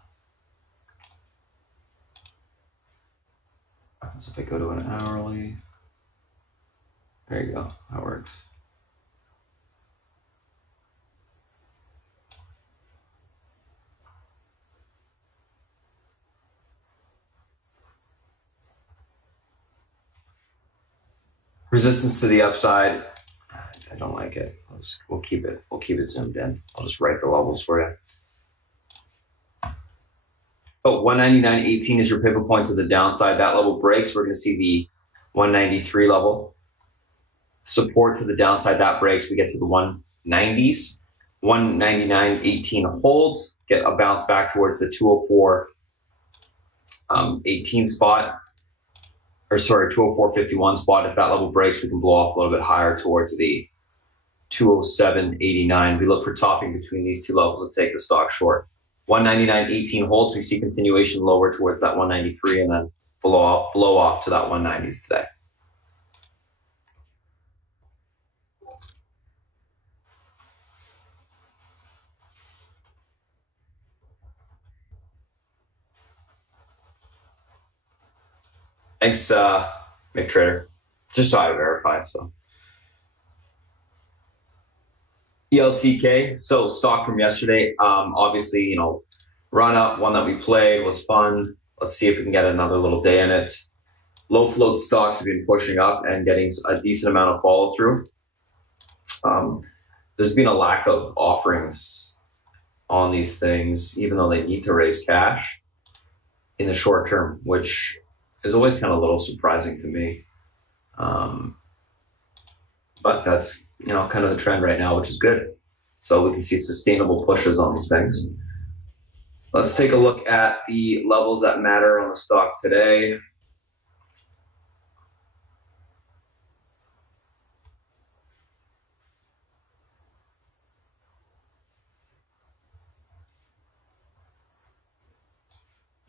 So if I go to an hourly, there you go, that works. Resistance to the upside, I don't like it. We'll keep it zoomed in. I'll just write the levels for you. Oh, 199.18 is your pivot point to the downside. That level breaks. We're going to see the 193 level. Support to the downside, that breaks. We get to the 190s. 199.18 holds. Get a bounce back towards the 204.18 spot. Or sorry, 204.51 spot. If that level breaks, we can blow off a little bit higher towards the 207.89. We look for topping between these two levels to take the stock short. 199.18 holds. We see continuation lower towards that 193 and then blow off to that 190s today. Thanks, McTrader. Just so I verify. So ELTK. So stock from yesterday. Obviously, run up, one that we played was fun. Let's see if we can get another little day in it. Low float stocks have been pushing up and getting a decent amount of follow through. There's been a lack of offerings on these things, even though they need to raise cash in the short term, which is always kind of a little surprising to me. But that's, kind of the trend right now, which is good. So we can see sustainable pushes on these things. Let's take a look at the levels that matter on the stock today.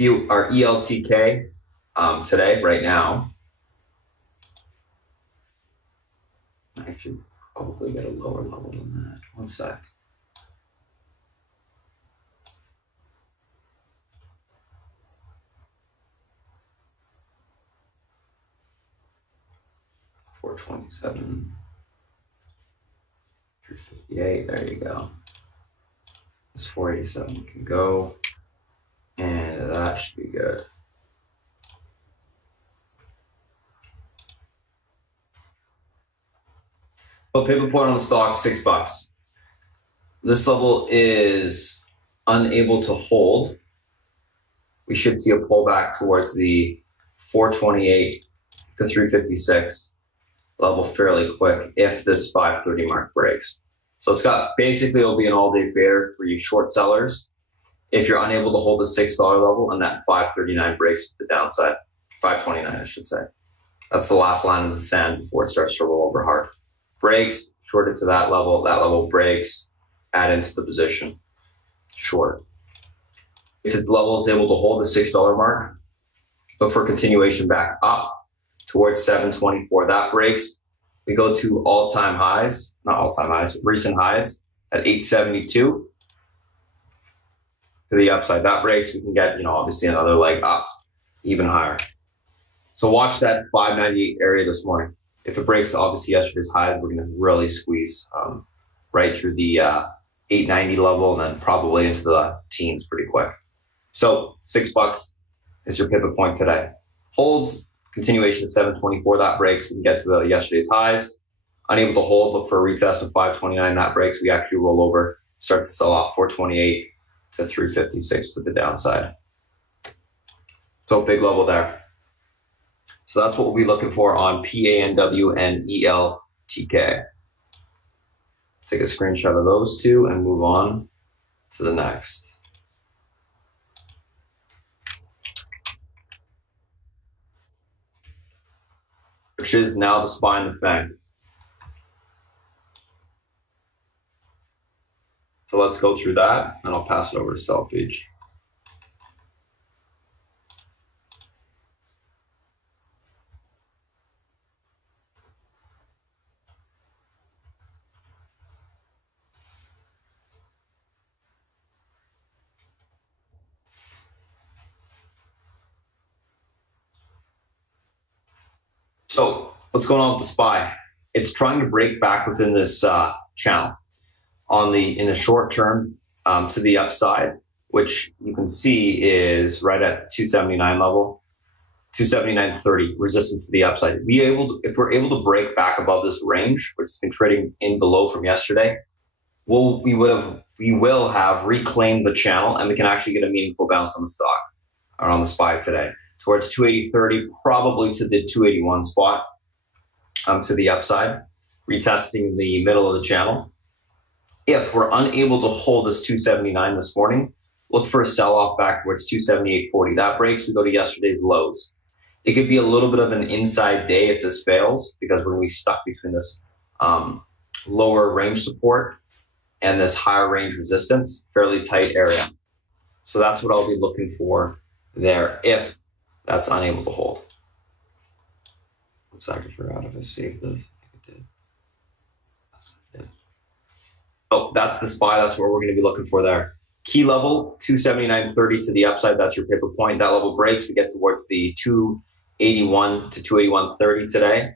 Our ELTK today, right now. I should probably get a lower level than that. One sec. $427, $358. There you go. This 487 can go, and that should be good. But pivot point on the stock, $6. This level is unable to hold. We should see a pullback towards the 428 to 356 level fairly quick if this 530 mark breaks. So it's got basically, it'll be an all-day fader for you short sellers if you're unable to hold the $6 level and that 539 breaks to the downside. 529, I should say. That's the last line in the sand before it starts to roll over hard. Breaks, shorted to that level breaks, add into the position, short. If the level is able to hold the $6 mark, look for continuation back up towards 724. That breaks. We go to all-time highs, not all-time highs, recent highs at 872 to the upside. That breaks. We can get, obviously another leg up, even higher. So watch that 598 area this morning. If it breaks, obviously yesterday's highs, we're going to really squeeze right through the 890 level and then probably into the teens pretty quick. So $6 is your pivot point today. Holds, continuation of 724, that breaks. We can get to the yesterday's highs. Unable to hold, look for a retest of 529, that breaks. We actually roll over, start to sell off 428 to 356 to the downside. So big level there. So that's what we'll be looking for on PANW and ELTK. Take a screenshot of those two and move on to the next. which is now the SPY and the Fang. So let's go through that, and I'll pass it over to Sell Page. So what's going on with the SPY? It's trying to break back within this channel in the short term to the upside, which you can see is right at the 279 level, 279.30 resistance to the upside. If we're able to break back above this range, which has been trading in below from yesterday, we will have reclaimed the channel, and we can actually get a meaningful bounce on the stock or on the SPY today towards 280.30, probably to the 281 spot to the upside, retesting the middle of the channel. If we're unable to hold this 279 this morning, look for a sell-off back towards 278.40. That breaks, we go to yesterday's lows. It could be a little bit of an inside day if this fails, because when we stuck between this lower range support and this higher range resistance, fairly tight area. So that's what I'll be looking for there if that's unable to hold. Looks like I forgot if I saved this. I did. Oh, that's the SPY. That's where we're going to be looking for there. Key level, 279.30 to the upside. That's your pivot point. That level breaks, we get towards the 281 to 281.30 today.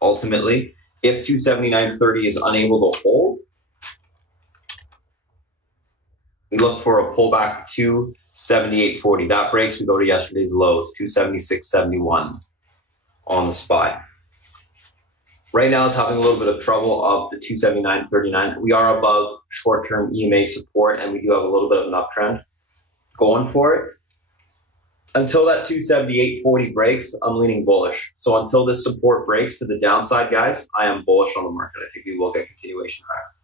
Ultimately, if 279.30 is unable to hold, we look for a pullback to 278.40. That breaks, we go to yesterday's lows, 276.71 on the SPY. Right now it's having a little bit of trouble of the 279.39. We are above short-term EMA support, and we do have a little bit of an uptrend going for it. Until that 278.40 breaks, I'm leaning bullish. So until this support breaks to the downside, guys, I am bullish on the market. I think we will get continuation higher.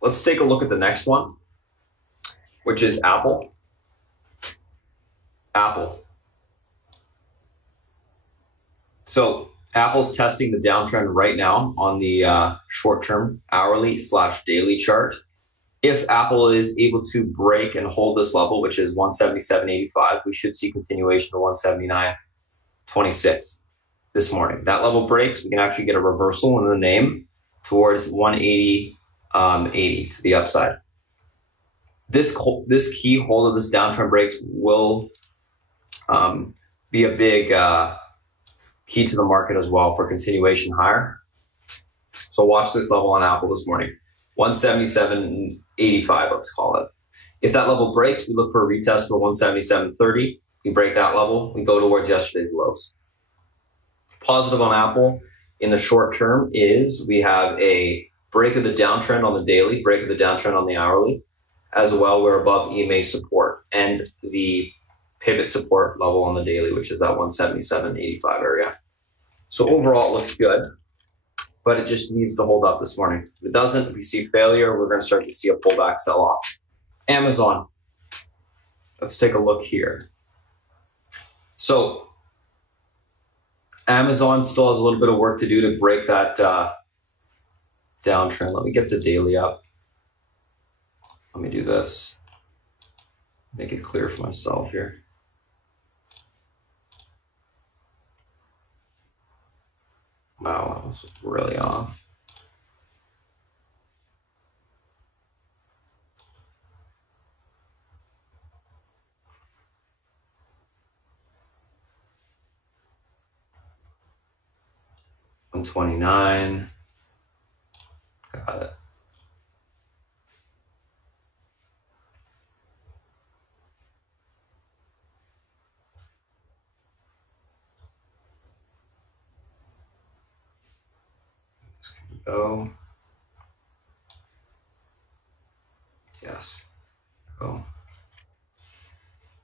Let's take a look at the next one, which is Apple. So Apple's testing the downtrend right now on the short-term hourly / daily chart. If Apple is able to break and hold this level, which is 177.85, we should see continuation to 179.26 this morning. That level breaks, we can actually get a reversal in the name towards 180.80 to the upside. This key hold of this downtrend breaks will be a big key to the market as well for continuation higher. So watch this level on Apple this morning, 177.85, let's call it. If that level breaks, we look for a retest of 177.30. We break that level, we go towards yesterday's lows. Positive on Apple in the short term is we have a break of the downtrend on the daily, break of the downtrend on the hourly. As well, we're above EMA support and the pivot support level on the daily, which is that 177.85 area. So overall, it looks good, but it just needs to hold up this morning. If it doesn't, if we see failure, we're going to start to see a pullback sell-off. Amazon. Let's take a look here. So Amazon still has a little bit of work to do to break that downtrend. Let me get the daily up. Let me do this. Make it clear for myself here. Wow, that was really off. $129. Got it. Go. Yes. Go.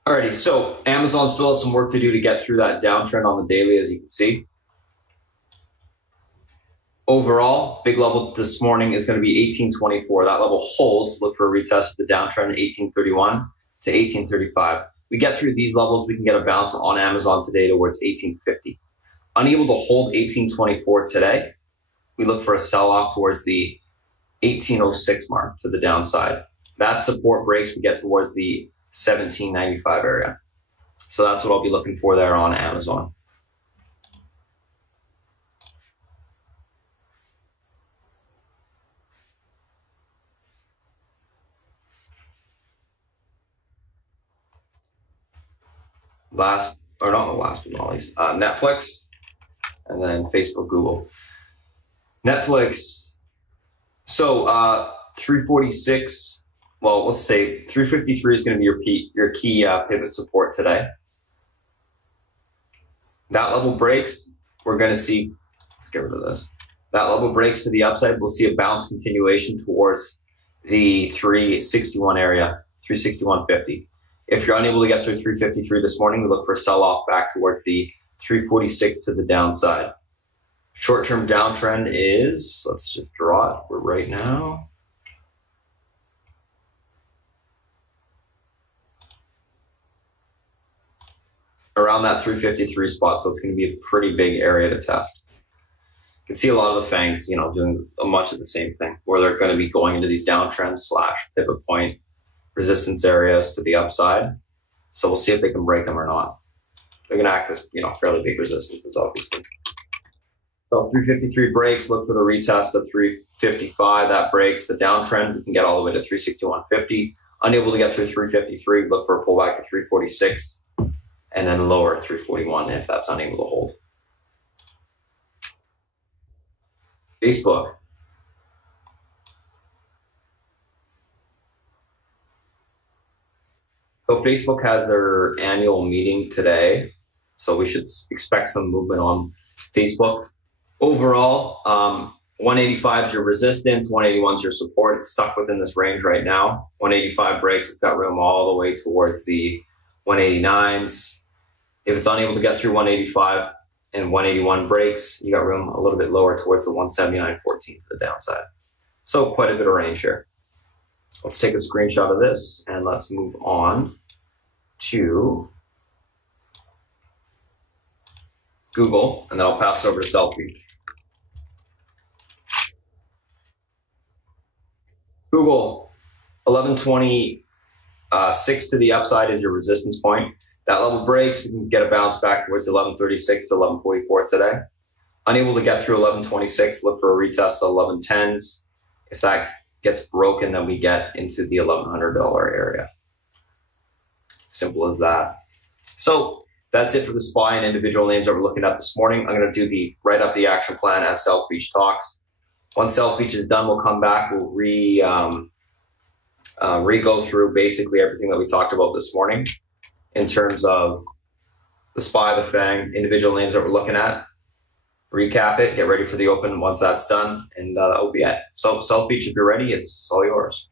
Alrighty, so Amazon still has some work to do to get through that downtrend on the daily, as you can see. Overall, big level this morning is going to be 1824. That level holds. Look for a retest of the downtrend 1831 to 1835. We get through these levels, we can get a bounce on Amazon today towards 1850. Unable to hold 1824 today, we look for a sell-off towards the 1806 mark to the downside. That support breaks, we get towards the 1795 area. So that's what I'll be looking for there on Amazon. Last, or not the last but not least, Netflix, and then Facebook, Google. Netflix, so 346, well, let's say 353 is going to be your key pivot support today. That level breaks, we're going to see, let's get rid of this. That level breaks to the upside, we'll see a bounce continuation towards the 361 area, 361.50. If you're unable to get through 353 this morning, we look for a sell-off back towards the 346 to the downside. Short-term downtrend is, let's just draw it right now. Around that 353 spot, so it's going to be a pretty big area to test. You can see a lot of the Fangs, doing much of the same thing, where they're going to be going into these downtrends / pivot point resistance areas to the upside. So we'll see if they can break them or not. They're going to act as, fairly big resistances, obviously. So 353 breaks, look for the retest of 355. That breaks the downtrend. We can get all the way to 361.50. Unable to get through 353, look for a pullback to 346, and then lower 341 if that's unable to hold. Facebook. So Facebook has their annual meeting today, so we should expect some movement on Facebook. Overall, 185 is your resistance, 181 is your support. It's stuck within this range right now. 185 breaks, it's got room all the way towards the 189s. If it's unable to get through 185 and 181 breaks, you got room a little bit lower towards the 179.14 to the downside. So quite a bit of range here. Let's take a screenshot of this and let's move on to Google, and then I'll pass it over to Selfie. Google, 1126 to the upside is your resistance point. That level breaks, we can get a bounce back towards 1136 to 1144 today. Unable to get through 1126, look for a retest of 1110s. If that gets broken, then we get into the $1,100 area. Simple as that. So that's it for the SPY and individual names that we're looking at this morning. I'm going to do the write up the action plan as South Beach talks. Once South Beach is done, we'll come back. We'll re-go through basically everything that we talked about this morning in terms of the SPY, the Fang, individual names that we're looking at. Recap it, get ready for the open once that's done, and that will be it. So South Beach, if you're ready, it's all yours.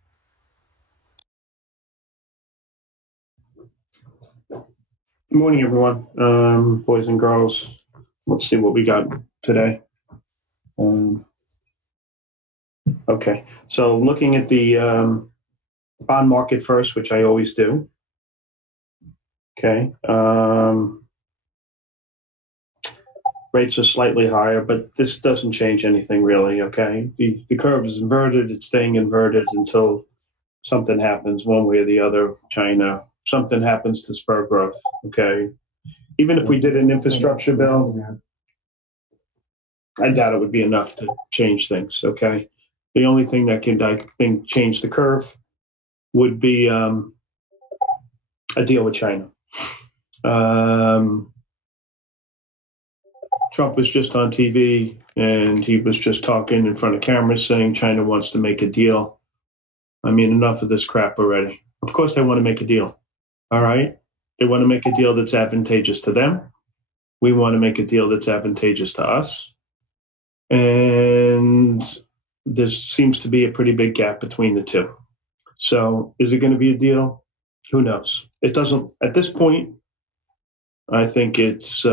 Good morning, everyone, boys and girls. Let's see what we got today. Okay, so looking at the bond market first, which I always do. Okay, rates are slightly higher, but this doesn't change anything really, okay? The curve is inverted, it's staying inverted until something happens one way or the other, China, something happens to spur growth, okay? Even if we did an infrastructure bill, I doubt it would be enough to change things, okay? The only thing that can, I think, change the curve would be a deal with China. Trump was just on TV, and he was just talking in front of cameras saying China wants to make a deal. I mean, enough of this crap already. Of course they want to make a deal, all right? They want to make a deal that's advantageous to them. We want to make a deal that's advantageous to us. And there seems to be a pretty big gap between the two. So is it going to be a deal? Who knows? It doesn't, at this point, I think it's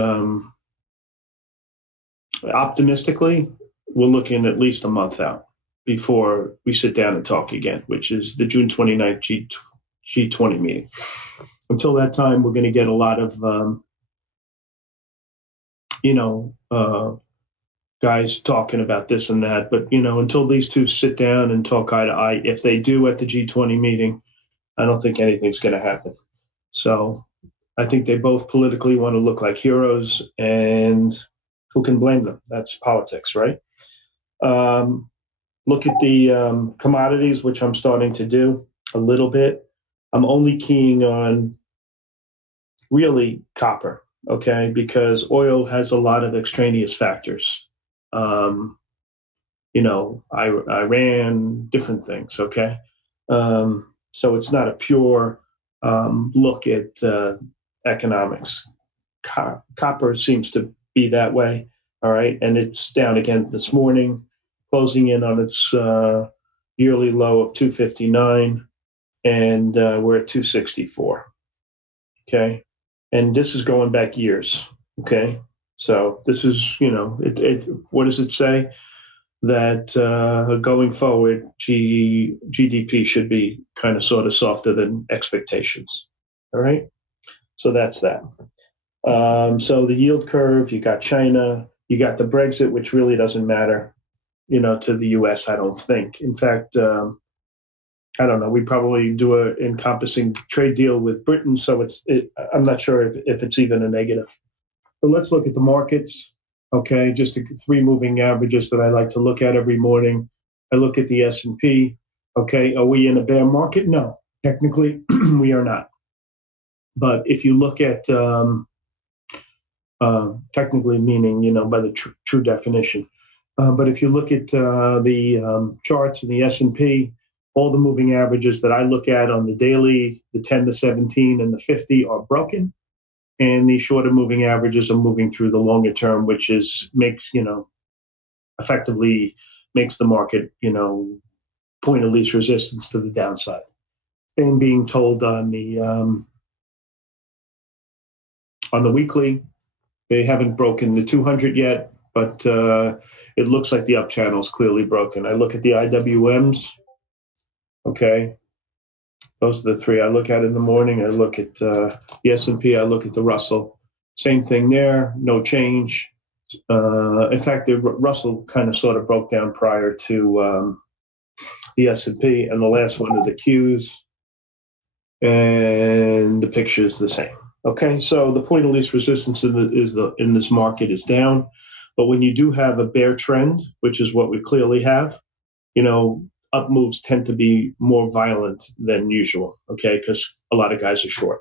optimistically, we're looking at least a month out before we sit down and talk again, which is the June 29th G20 meeting. Until that time, we're going to get a lot of, guys talking about this and that. But, until these two sit down and talk eye to eye, if they do at the G20 meeting, I don't think anything's going to happen. So I think they both politically want to look like heroes, and who can blame them? That's politics, right? Look at the commodities, which I'm starting to do a little bit. I'm only keying on really copper, okay, because oil has a lot of extraneous factors. Iran, different things, okay? So it's not a pure look at economics. Copper seems to be that way, all right? And it's down again this morning, closing in on its yearly low of 259, and we're at 264, okay? And this is going back years, okay? So this is, what does it say? That going forward, GDP should be kind of sort of softer than expectations, all right? So that's that. So the yield curve, you got China, you got the Brexit, which really doesn't matter, to the U.S., I don't think. In fact, I don't know, we probably do an encompassing trade deal with Britain, so I'm not sure if it's even a negative. So let's look at the markets, okay? Just three moving averages that I like to look at every morning. I look at the S&P, okay? Are we in a bear market? No, technically we are not. But if you look at technically meaning, by the true definition, but if you look at the charts in the S&P, all the moving averages that I look at on the daily, the 10, the 17, and the 50 are broken. And the shorter moving averages are moving through the longer term, which effectively makes the market, point of least resistance to the downside. Same being told on the weekly. They haven't broken the 200 yet, but it looks like the up channel is clearly broken. I look at the IWMs. Okay, those are the three I look at in the morning. I look at the S&P. I look at the Russell. Same thing there, no change. In fact, the Russell kind of sort of broke down prior to the S&P, and the last one are the Qs, and the picture is the same. Okay, so the point of least resistance in this market is down, but when you do have a bear trend, which is what we clearly have, up moves tend to be more violent than usual, okay, because a lot of guys are short.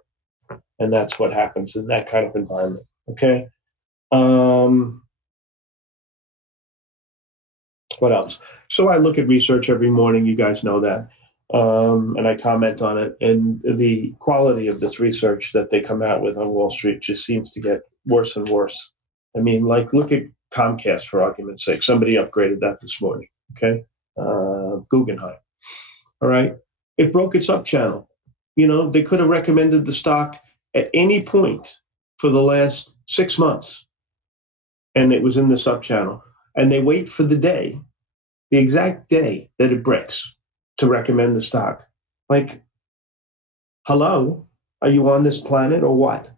And that's what happens in that kind of environment, okay? What else? So I look at research every morning, you guys know that, and I comment on it. And the quality of this research that they come out with on Wall Street just seems to get worse and worse. I mean, look at Comcast, for argument's sake. Somebody upgraded that this morning, okay? Guggenheim. All right. It broke its up channel. They could have recommended the stock at any point for the last 6 months, and it was in this up channel. And they wait for the exact day that it breaks to recommend the stock. Hello, are you on this planet or what?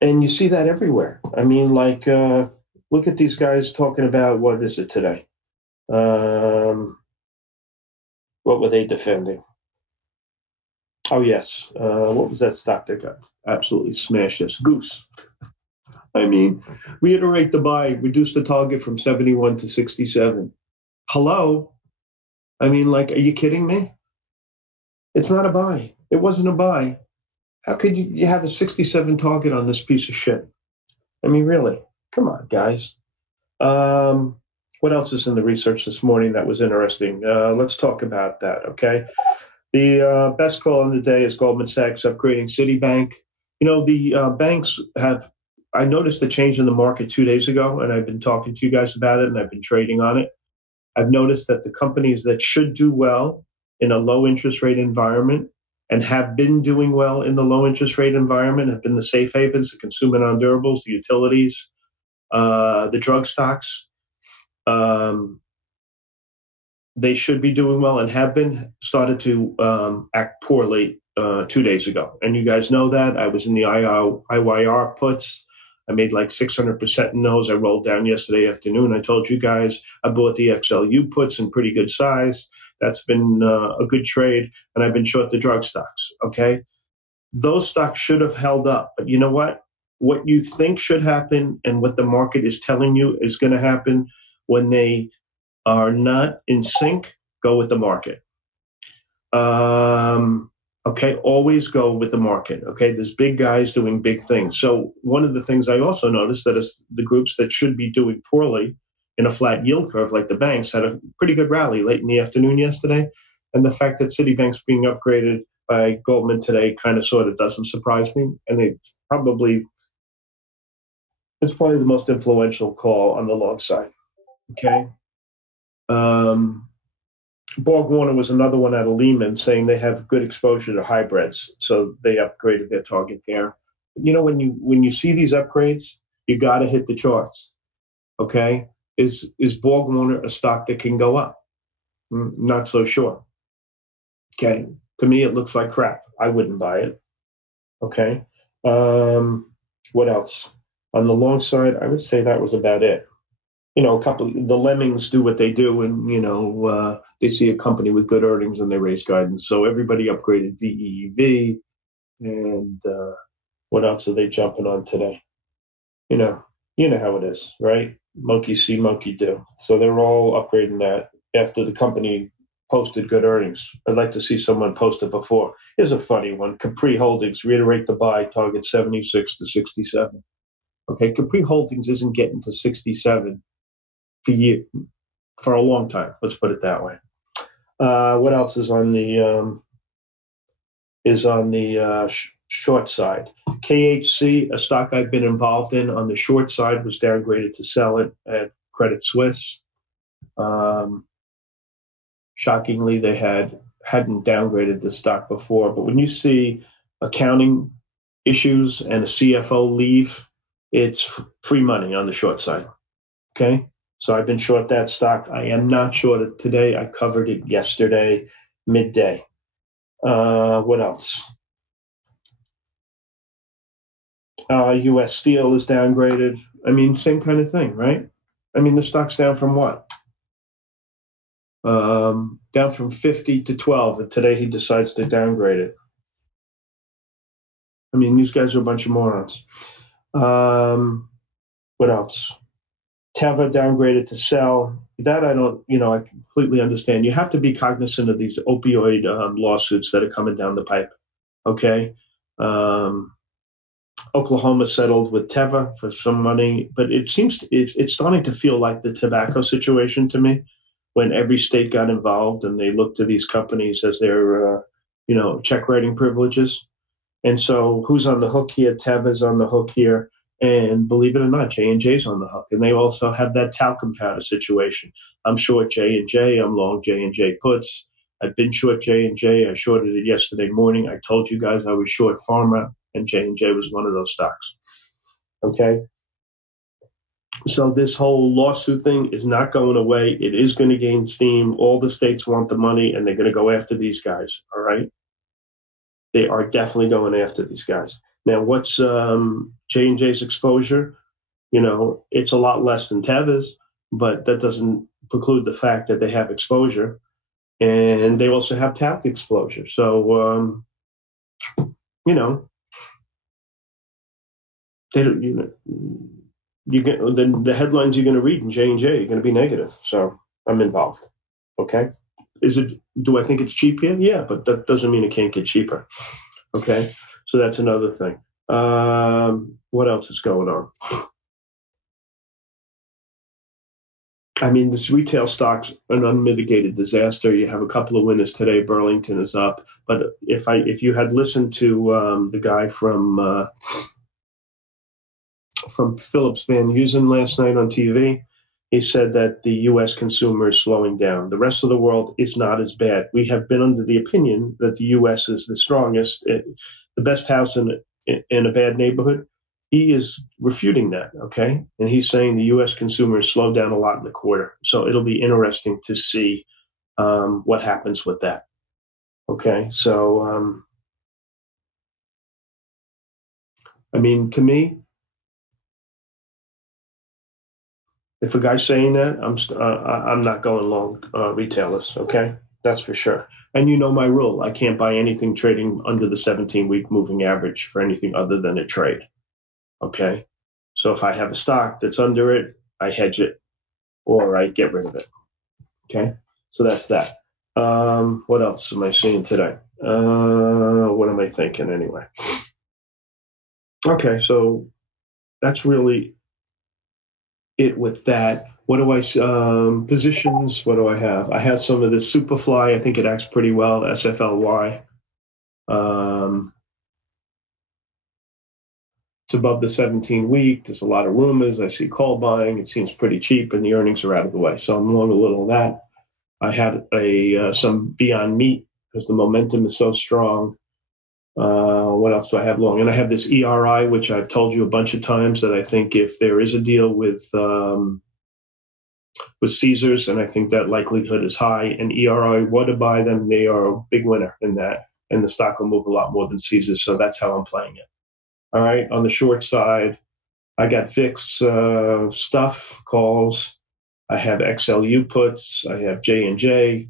And you see that everywhere. I mean, look at these guys talking about, what is it today? What were they defending? Oh, yes. What was that stock that got absolutely smashed? This Goose. I mean, reiterate the buy, reduce the target from 71 to 67. Hello? I mean, are you kidding me? It's not a buy. It wasn't a buy. How could you have a 67 target on this piece of shit? I mean, really? Come on, guys. What else is in the research this morning that was interesting? Let's talk about that, okay? The best call of the day is Goldman Sachs upgrading Citibank. The banks I noticed the change in the market 2 days ago, and I've been talking to you guys about it, and I've been trading on it. I've noticed that the companies that should do well in a low interest rate environment and have been doing well in the low interest rate environment have been the safe havens, the consumer non-durables, the utilities, the drug stocks. they should be doing well and have been, started to act poorly 2 days ago. And you guys know that. I was in the IYR puts. I made like 600% in those. I rolled down yesterday afternoon. I told you guys I bought the XLU puts in pretty good size. That's been a good trade. And I've been short the drug stocks, okay? Those stocks should have held up. But you know what? What you think should happen and what the market is telling you is going to happen when they are not in sync, go with the market. Okay, always go with the market. Okay, there's big guys doing big things. So one of the things I also noticed that is the groups that should be doing poorly in a flat yield curve like the banks had a pretty good rally late in the afternoon yesterday. And the fact that Citibank's being upgraded by Goldman today kind of sort of doesn't surprise me. And it's probably the most influential call on the long side. Okay. Borg Warner was another one out of Lehman saying they have good exposure to hybrids, so they upgraded their target there. You know, when you see these upgrades, you got to hit the charts. Okay, is Borg Warner a stock that can go up? Not so sure. Okay, to me it looks like crap. I wouldn't buy it. Okay, what else on the long side? I would say that was about it. You know, the lemmings do what they do, and they see a company with good earnings and they raise guidance. So everybody upgraded VEEV, and what else are they jumping on today? You know how it is, right? Monkey see, monkey do. So they're all upgrading that after the company posted good earnings. I'd like to see someone post it before. Here's a funny one: Capri Holdings reiterate the buy, target 76 to 67. Okay, Capri Holdings isn't getting to 67. For a long time, let's put it that way. What else is on the short side? KHC, a stock I've been involved in on the short side, was downgraded to sell it at Credit Suisse. Shockingly, they hadn't downgraded the stock before, but when you see accounting issues and a CFO leave, it's free money on the short side. Okay. So I've been short that stock. I am not short it today. I covered it yesterday, midday. What else? U.S. Steel is downgraded. I mean, same kind of thing, right? I mean, the stock's down from what? Down from 50 to 12, and today he decides to downgrade it. I mean, these guys are a bunch of morons. What else? Teva downgraded to sell. That I don't, I completely understand. You have to be cognizant of these opioid lawsuits that are coming down the pipe. Okay. Oklahoma settled with Teva for some money, but it seems it's starting to feel like the tobacco situation to me, when every state got involved and they looked to these companies as their, check writing privileges. And so who's on the hook here? Teva's on the hook here. And believe it or not, J&J's on the hook. And they also have that talcum powder situation. I'm short J&J. I'm long J&J puts. I've been short J&J. I shorted it yesterday morning. I told you guys I was short pharma, and J&J was one of those stocks. Okay? So this whole lawsuit thing is not going away. It is going to gain steam. All the states want the money, and they're going to go after these guys. All right? They are definitely going after these guys. Now, what's J&J's exposure? It's a lot less than Teva's, but that doesn't preclude the fact that they have exposure. And they also have talc exposure. So, they don't, you get the headlines you're going to read in J&J are going to be negative. So I'm involved. Okay. Do I think it's cheap here? Yeah, but that doesn't mean it can't get cheaper. Okay. So that's another thing. What else is going on? I mean, this retail stock's an unmitigated disaster. You have a couple of winners today. Burlington is up. But if you had listened to the guy from Phillips Van Heusen last night on TV, he said that the U.S. consumer is slowing down. The rest of the world is not as bad. We have been under the opinion that the U.S. is the strongest, the best house in a bad neighborhood. He is refuting that, okay? And he's saying the U.S. consumer has slowed down a lot in the quarter. So it'll be interesting to see what happens with that. Okay, so I mean, to me, if a guy's saying that, I'm not going long retailers. Okay, that's for sure. And you know my rule: I can't buy anything trading under the 17-week moving average for anything other than a trade. Okay, so if I have a stock that's under it, I hedge it or I get rid of it. Okay, so that's that. What else am I seeing today? What am I thinking anyway? Okay, so that's really it with that. What do I positions? What do I have? I have some of this Superfly. I think it acts pretty well. SFLY. It's above the 17-week. There's a lot of rumors. I see call buying. It seems pretty cheap, and the earnings are out of the way. So I'm long a little of that. I had some Beyond Meat because the momentum is so strong. What else do I have long? And I have this ERI, which I've told you a bunch of times that I think if there is a deal with Caesars, and I think that likelihood is high, and ERI were to buy them, they are a big winner in that, and the stock will move a lot more than Caesars. So that's how I'm playing it. All right. On the short side, I got VIX stuff calls. I have XLU puts. I have J&J.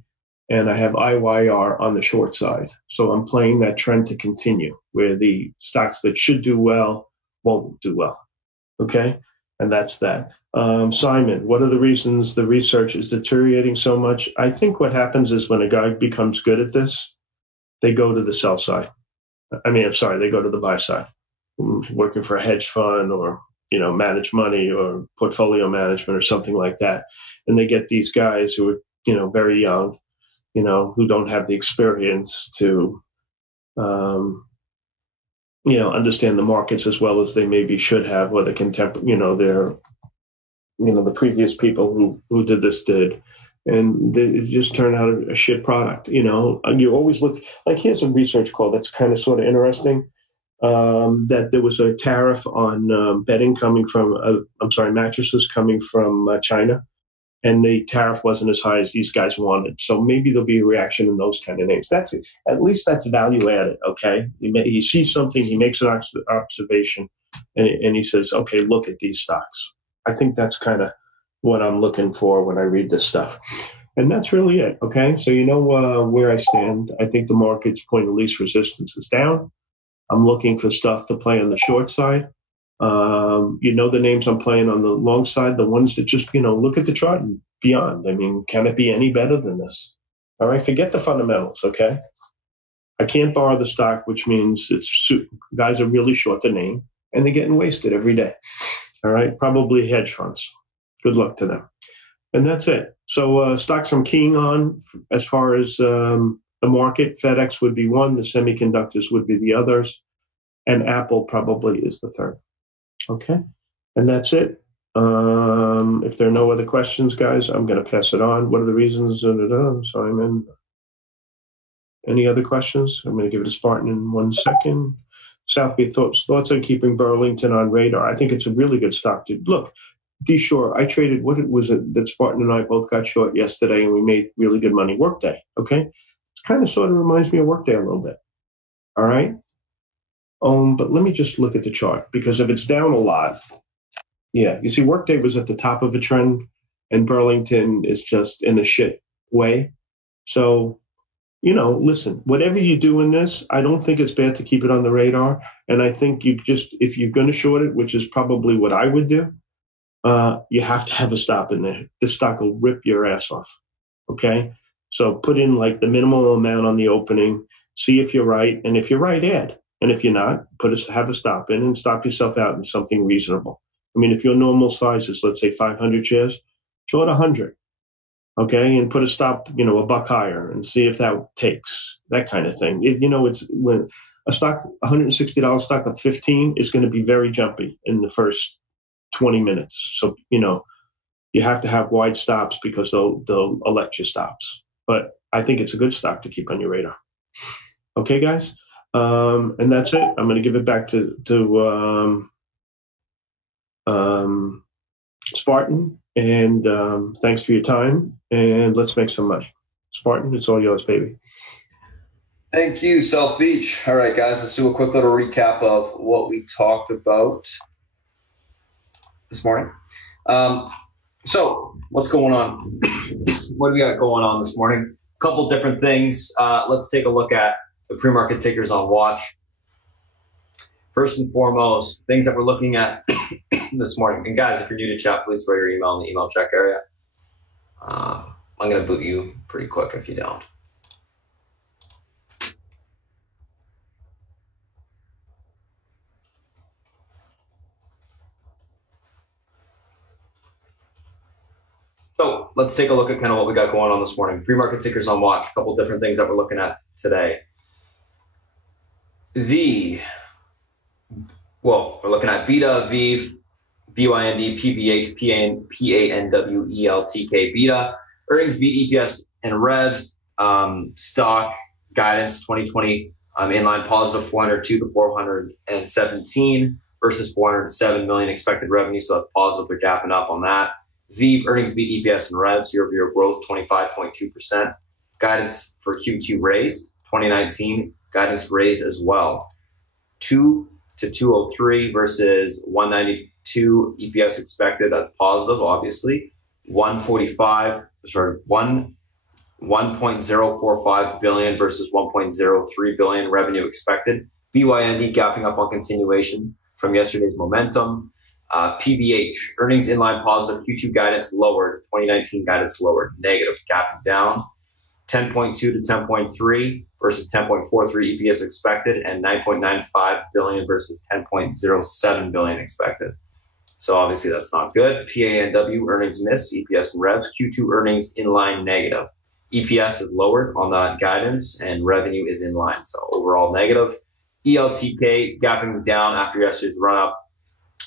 And I have IYR on the short side. So I'm playing that trend to continue, where the stocks that should do well won't do well. Okay? And that's that. Simon, what are the reasons the research is deteriorating so much? I think what happens is when a guy becomes good at this, they go to the sell side. They go to the buy side, working for a hedge fund or, manage money or portfolio management or something like that. And they get these guys who are, very young, who don't have the experience to, understand the markets as well as they maybe should have, or the the previous people who did this did. And it just turned out a shit product, And you always look, like here's a research call that's kind of sort of interesting, that there was a tariff on bedding coming from, mattresses coming from China. And the tariff wasn't as high as these guys wanted. So maybe there'll be a reaction in those kind of names. That's it. At least that's value added, okay? He sees something, he makes an observation, and he says, okay, look at these stocks. I think that's kind of what I'm looking for when I read this stuff. And that's really it, okay? So you know where I stand. I think the market's point of least resistance is down. I'm looking for stuff to play on the short side. The names I'm playing on the long side, the ones that just, look at the chart and beyond. I mean, can it be any better than this? All right, forget the fundamentals, okay? I can't borrow the stock, which means guys are really short the name, and they're getting wasted every day. All right, probably hedge funds. Good luck to them. And that's it. So stocks I'm keying on as far as the market, FedEx would be one, the semiconductors would be the others, and Apple probably is the third. Okay, and that's it. If there are no other questions, guys, I'm going to pass it on. What are the reasons? Simon, any other questions? I'm going to give it to Spartan in 1 second. Southby, thoughts on keeping Burlington on radar? I think it's a really good stock. Look, D. Shore, I traded, what was it that Spartan and I both got short yesterday, and we made really good money? Workday, okay? It kind of sort of reminds me of Workday a little bit, all right? But let me just look at the chart, because if it's down a lot, yeah, you see Workday was at the top of a trend and Burlington is just in a shit way. So, listen, whatever you do in this, I don't think it's bad to keep it on the radar. And I think if you're going to short it, which is probably what I would do, you have to have a stop in there. The stock will rip your ass off. Okay. So put in like the minimum amount on the opening, see if you're right. And if you're right, add. And if you're not, have a stop in and stop yourself out in something reasonable. I mean, if your normal size is, let's say, 500 shares, short 100, okay, and put a stop, a buck higher and see if that takes, that kind of thing. It's when a stock, $160 stock up 15 is going to be very jumpy in the first 20 minutes. So, you have to have wide stops because they'll elect your stops. But I think it's a good stock to keep on your radar. Okay, guys? And that's it. I'm going to give it back to Spartan. And thanks for your time. And let's make some money. Spartan, it's all yours, baby. Thank you, South Beach. All right, guys, let's do a quick little recap of what we talked about this morning. So what's going on? What do we got going on this morning? A couple different things. Let's take a look at the pre-market tickers on watch. First and foremost, things that we're looking at this morning. And guys, if you're new to chat, please throw your email in the email check area. I'm going to boot you pretty quick if you don't. So let's take a look at kind of what we got going on this morning. Pre-market tickers on watch, a couple different things that we're looking at today. We're looking at Beta, VIV, BYND, PVH, PANW, ELTK, Beta, earnings beat EPS and revs, stock guidance 2020 inline positive 402 to 417 versus 407 million expected revenue. So that's positive. They're gapping up on that. VIV earnings beat EPS and revs, year-over-year growth 25.2%. Guidance for Q2 raised. 2019 guidance raised as well. 2 to 203 versus 192 EPS expected. That's positive, obviously. 1.045 billion versus 1.03 billion revenue expected. BYND gapping up on continuation from yesterday's momentum. PVH, earnings inline positive, Q2 guidance lowered, 2019 guidance lowered, negative, gapping down. 10.2 to 10.3 versus 10.43 EPS expected, and 9.95 billion versus 10.07 billion expected. So obviously that's not good. PANW, earnings miss, EPS and revs, Q2 earnings inline negative. EPS is lowered on that guidance, and revenue is in line, so overall negative. ELTK gapping down after yesterday's run-up.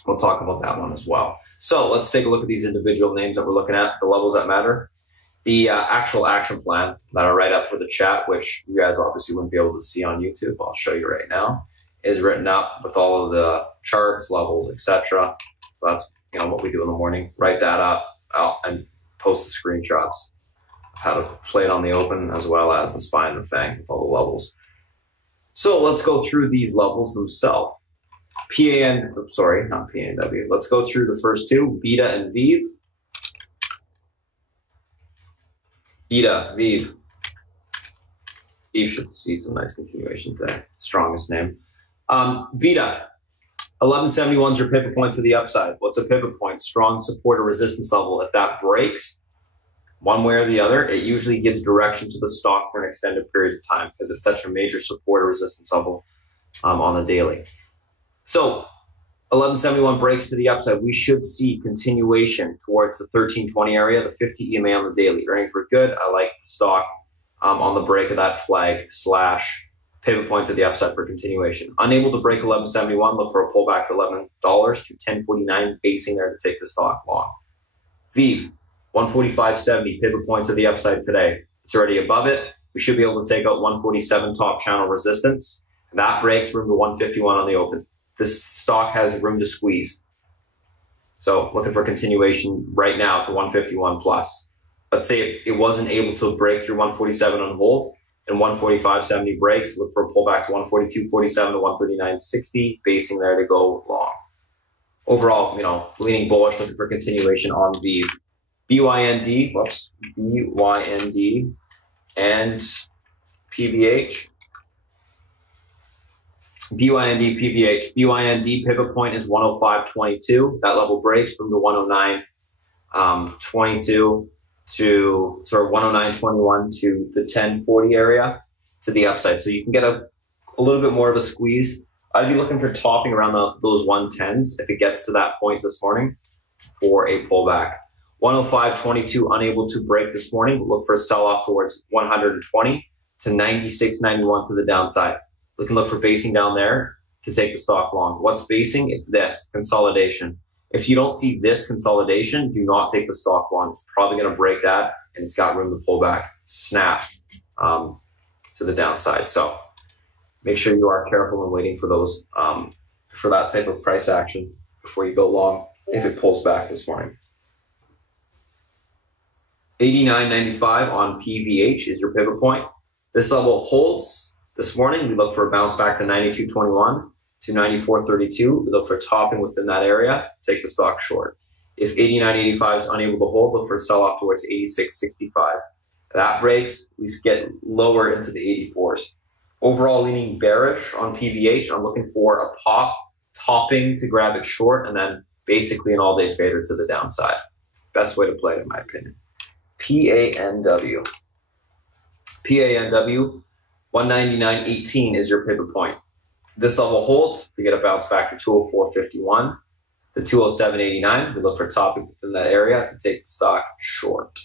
We'll talk about that one as well. So let's take a look at these individual names that we're looking at, the levels that matter. The actual action plan that I write up for the chat, which you guys obviously wouldn't be able to see on YouTube, I'll show you right now, is written up with all of the charts, levels, etc. That's what we do in the morning. Write that up and post the screenshots of how to play it on the open as well as the SPY and the Fang with all the levels. So let's go through these levels themselves. Not PANW. Let's go through the first two, Beta and VIV. Beta, VIV. VIV should see some nice continuation today. Strongest name. Beta, 1171 is your pivot point to the upside. What's a pivot point? Strong support or resistance level. If that breaks one way or the other, it usually gives direction to the stock for an extended period of time because it's such a major support or resistance level on the daily. So 1171 breaks to the upside. We should see continuation towards the 1320 area, the 50 EMA on the daily. Earnings were good. I like the stock on the break of that flag / pivot point to the upside for continuation. Unable to break 1171, look for a pullback to $11 to 1049, basing there to take the stock long. VIV, 145.70, pivot point to the upside today. It's already above it. We should be able to take out 147 top channel resistance. That breaks room to 151 on the open. This stock has room to squeeze. So looking for continuation right now to 151 plus. Let's say it wasn't able to break through 147 on hold and 145.70 breaks. Look for a pullback to 142.47 to 139.60, basing there to go long. Overall, leaning bullish, looking for continuation on the BYND and PVH. BYND, PVH. BYND pivot point is 105.22. That level breaks from the 109.22 to 109.21 to the 10.40 area to the upside. So you can get a little bit more of a squeeze. I'd be looking for topping around those 110s if it gets to that point this morning for a pullback. 105.22 unable to break this morning. Look for a sell-off towards 120 to 96.91 to the downside. We can look for basing down there to take the stock long. What's basing? It's this, consolidation. If you don't see this consolidation, do not take the stock long. It's probably going to break that, and it's got room to pull back, snap to the downside. So make sure you are careful and waiting for those, for that type of price action before you go long if it pulls back this morning. 89.95 on PVH is your pivot point. This level holds this morning. We look for a bounce back to 92.21 to 94.32. We look for topping within that area. Take the stock short. If 89.85 is unable to hold, look for a sell-off towards 86.65. That breaks, we get lower into the 84s. Overall leaning bearish on PVH. I'm looking for a pop, topping to grab it short, and then basically an all-day fader to the downside. Best way to play it, in my opinion. PANW. PANW, 199.18 is your pivot point. This level holds, we get a bounce back to 204.51. The 207.89, we look for topping within that area to take the stock short.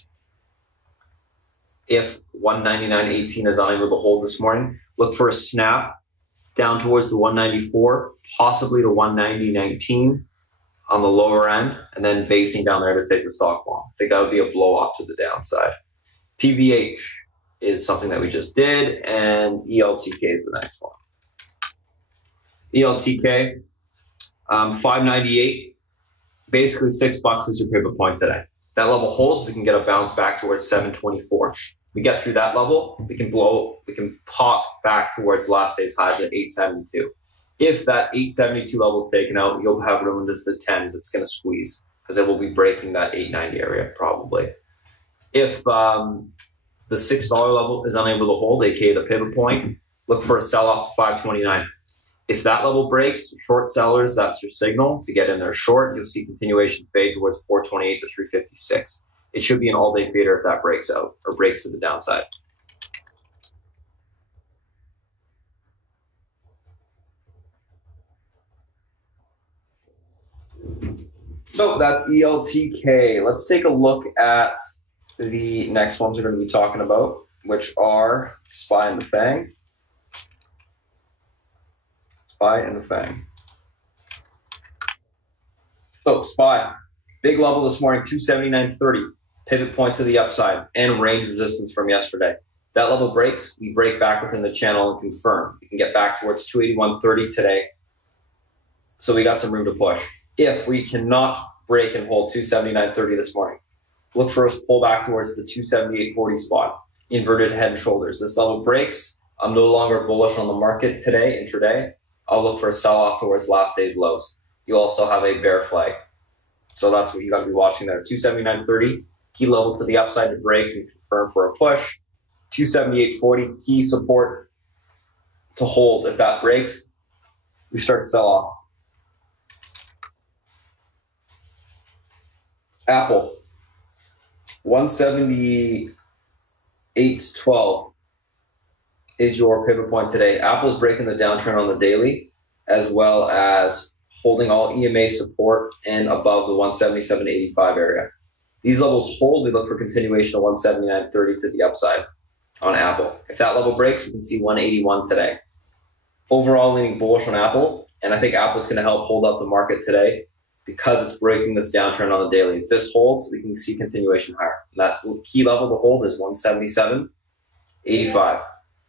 If 199.18 is unable to hold this morning, look for a snap down towards the 194, possibly to 190.19 on the lower end, and then basing down there to take the stock long. I think that would be a blow off to the downside. PVH is something that we just did, and ELTK is the next one. ELTK, 598, basically $6 is your pivot point today. That level holds, we can get a bounce back towards 724. We get through that level, we can pop back towards last day's highs at 872. If that 872 level is taken out, you'll have room into the 10s. It's going to squeeze because it will be breaking that 890 area probably. If the $6 level is unable to hold, aka the pivot point, look for a sell-off to 529. If that level breaks, short sellers, that's your signal to get in there short. You'll see continuation fade towards 428 to 356. It should be an all-day fader if that breaks out or breaks to the downside. So that's ELTK. Let's take a look at the next ones we're going to be talking about, which are SPY and the Fang. SPY and the Fang. So SPY, big level this morning, 279.30. Pivot point to the upside and range resistance from yesterday. That level breaks, we break back within the channel and confirm. We can get back towards 281.30 today. So we got some room to push. If we cannot break and hold 279.30 this morning, look for us to pull back towards the 278.40 spot. Inverted head and shoulders. This level breaks. I'm no longer bullish on the market today, intraday. I'll look for a sell-off towards last day's lows. You also have a bear flag. So that's what you got to be watching there. 279.30, key level to the upside to break and confirm for a push. 278.40, key support to hold. If that breaks, we start to sell off. Apple, 178.12 is your pivot point today. Apple's breaking the downtrend on the daily, as well as holding all EMA support and above the 177.85 area. These levels hold, we look for continuation of 179.30 to the upside on Apple. If that level breaks, we can see 181 today. Overall leaning bullish on Apple, and I think Apple's going to help hold up the market today because it's breaking this downtrend on the daily. If this holds, we can see continuation higher. That key level to hold is 177.85.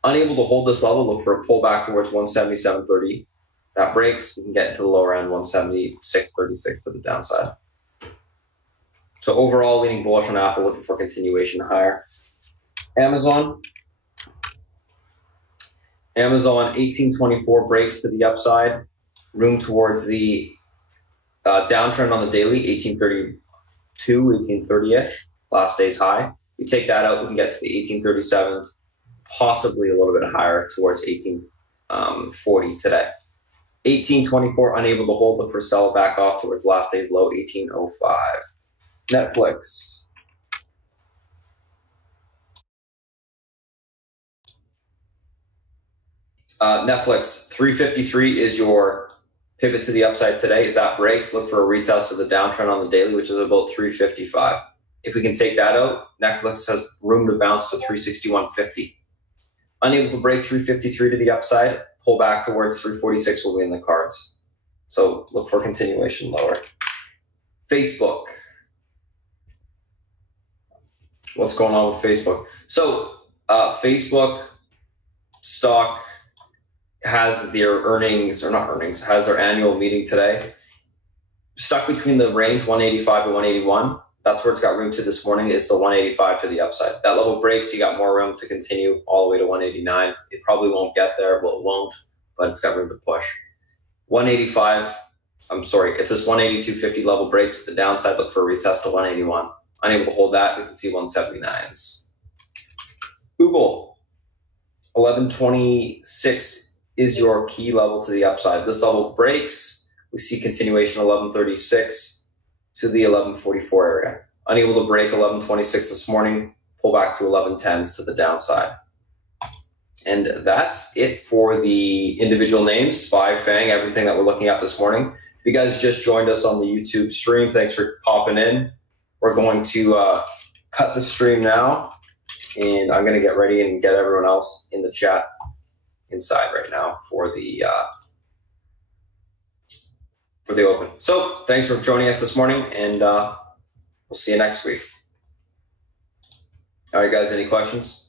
Unable to hold this level, look for a pullback towards 177.30. That breaks, we can get into the lower end, 176.36 for the downside. So overall, leaning bullish on Apple, looking for continuation higher. Amazon, 1824 breaks to the upside. Room towards the downtrend on the daily, 1832, 1830-ish, last day's high. We take that out, we can get to the 1837s, possibly a little bit higher towards 1840 today. 1824, unable to hold, look for sell back off towards last day's low, 1805. Netflix. Netflix, 353 is your pivot to the upside today. If that breaks, look for a retest of the downtrend on the daily, which is about 355. If we can take that out, Netflix has room to bounce to 361.50. Unable to break 353 to the upside, pull back towards 346 will be in the cards. So look for continuation lower. Facebook. What's going on with Facebook? So Facebook stock has their has their annual meeting today. Stuck between the range 185 to 181. That's where it's got room to this morning, is the 185 to the upside. That level breaks, you got more room to continue all the way to 189. It probably won't get there. Well, it won't, but it's got room to push. 185, I'm sorry, if this 182.50 level breaks to the downside, look for a retest to 181. Unable to hold that, we can see 179s. Google, 1126 is your key level to the upside. This level breaks, we see continuation 1136 to the 1144 area. Unable to break 1126 this morning, pull back to 1110s to the downside. And that's it for the individual names, SPY, Fang, everything that we're looking at this morning. If you guys just joined us on the YouTube stream, thanks for popping in. We're going to cut the stream now, and I'm going to get ready and get everyone else in the chat inside right now for the open. So thanks for joining us this morning, and we'll see you next week. All right, guys, any questions?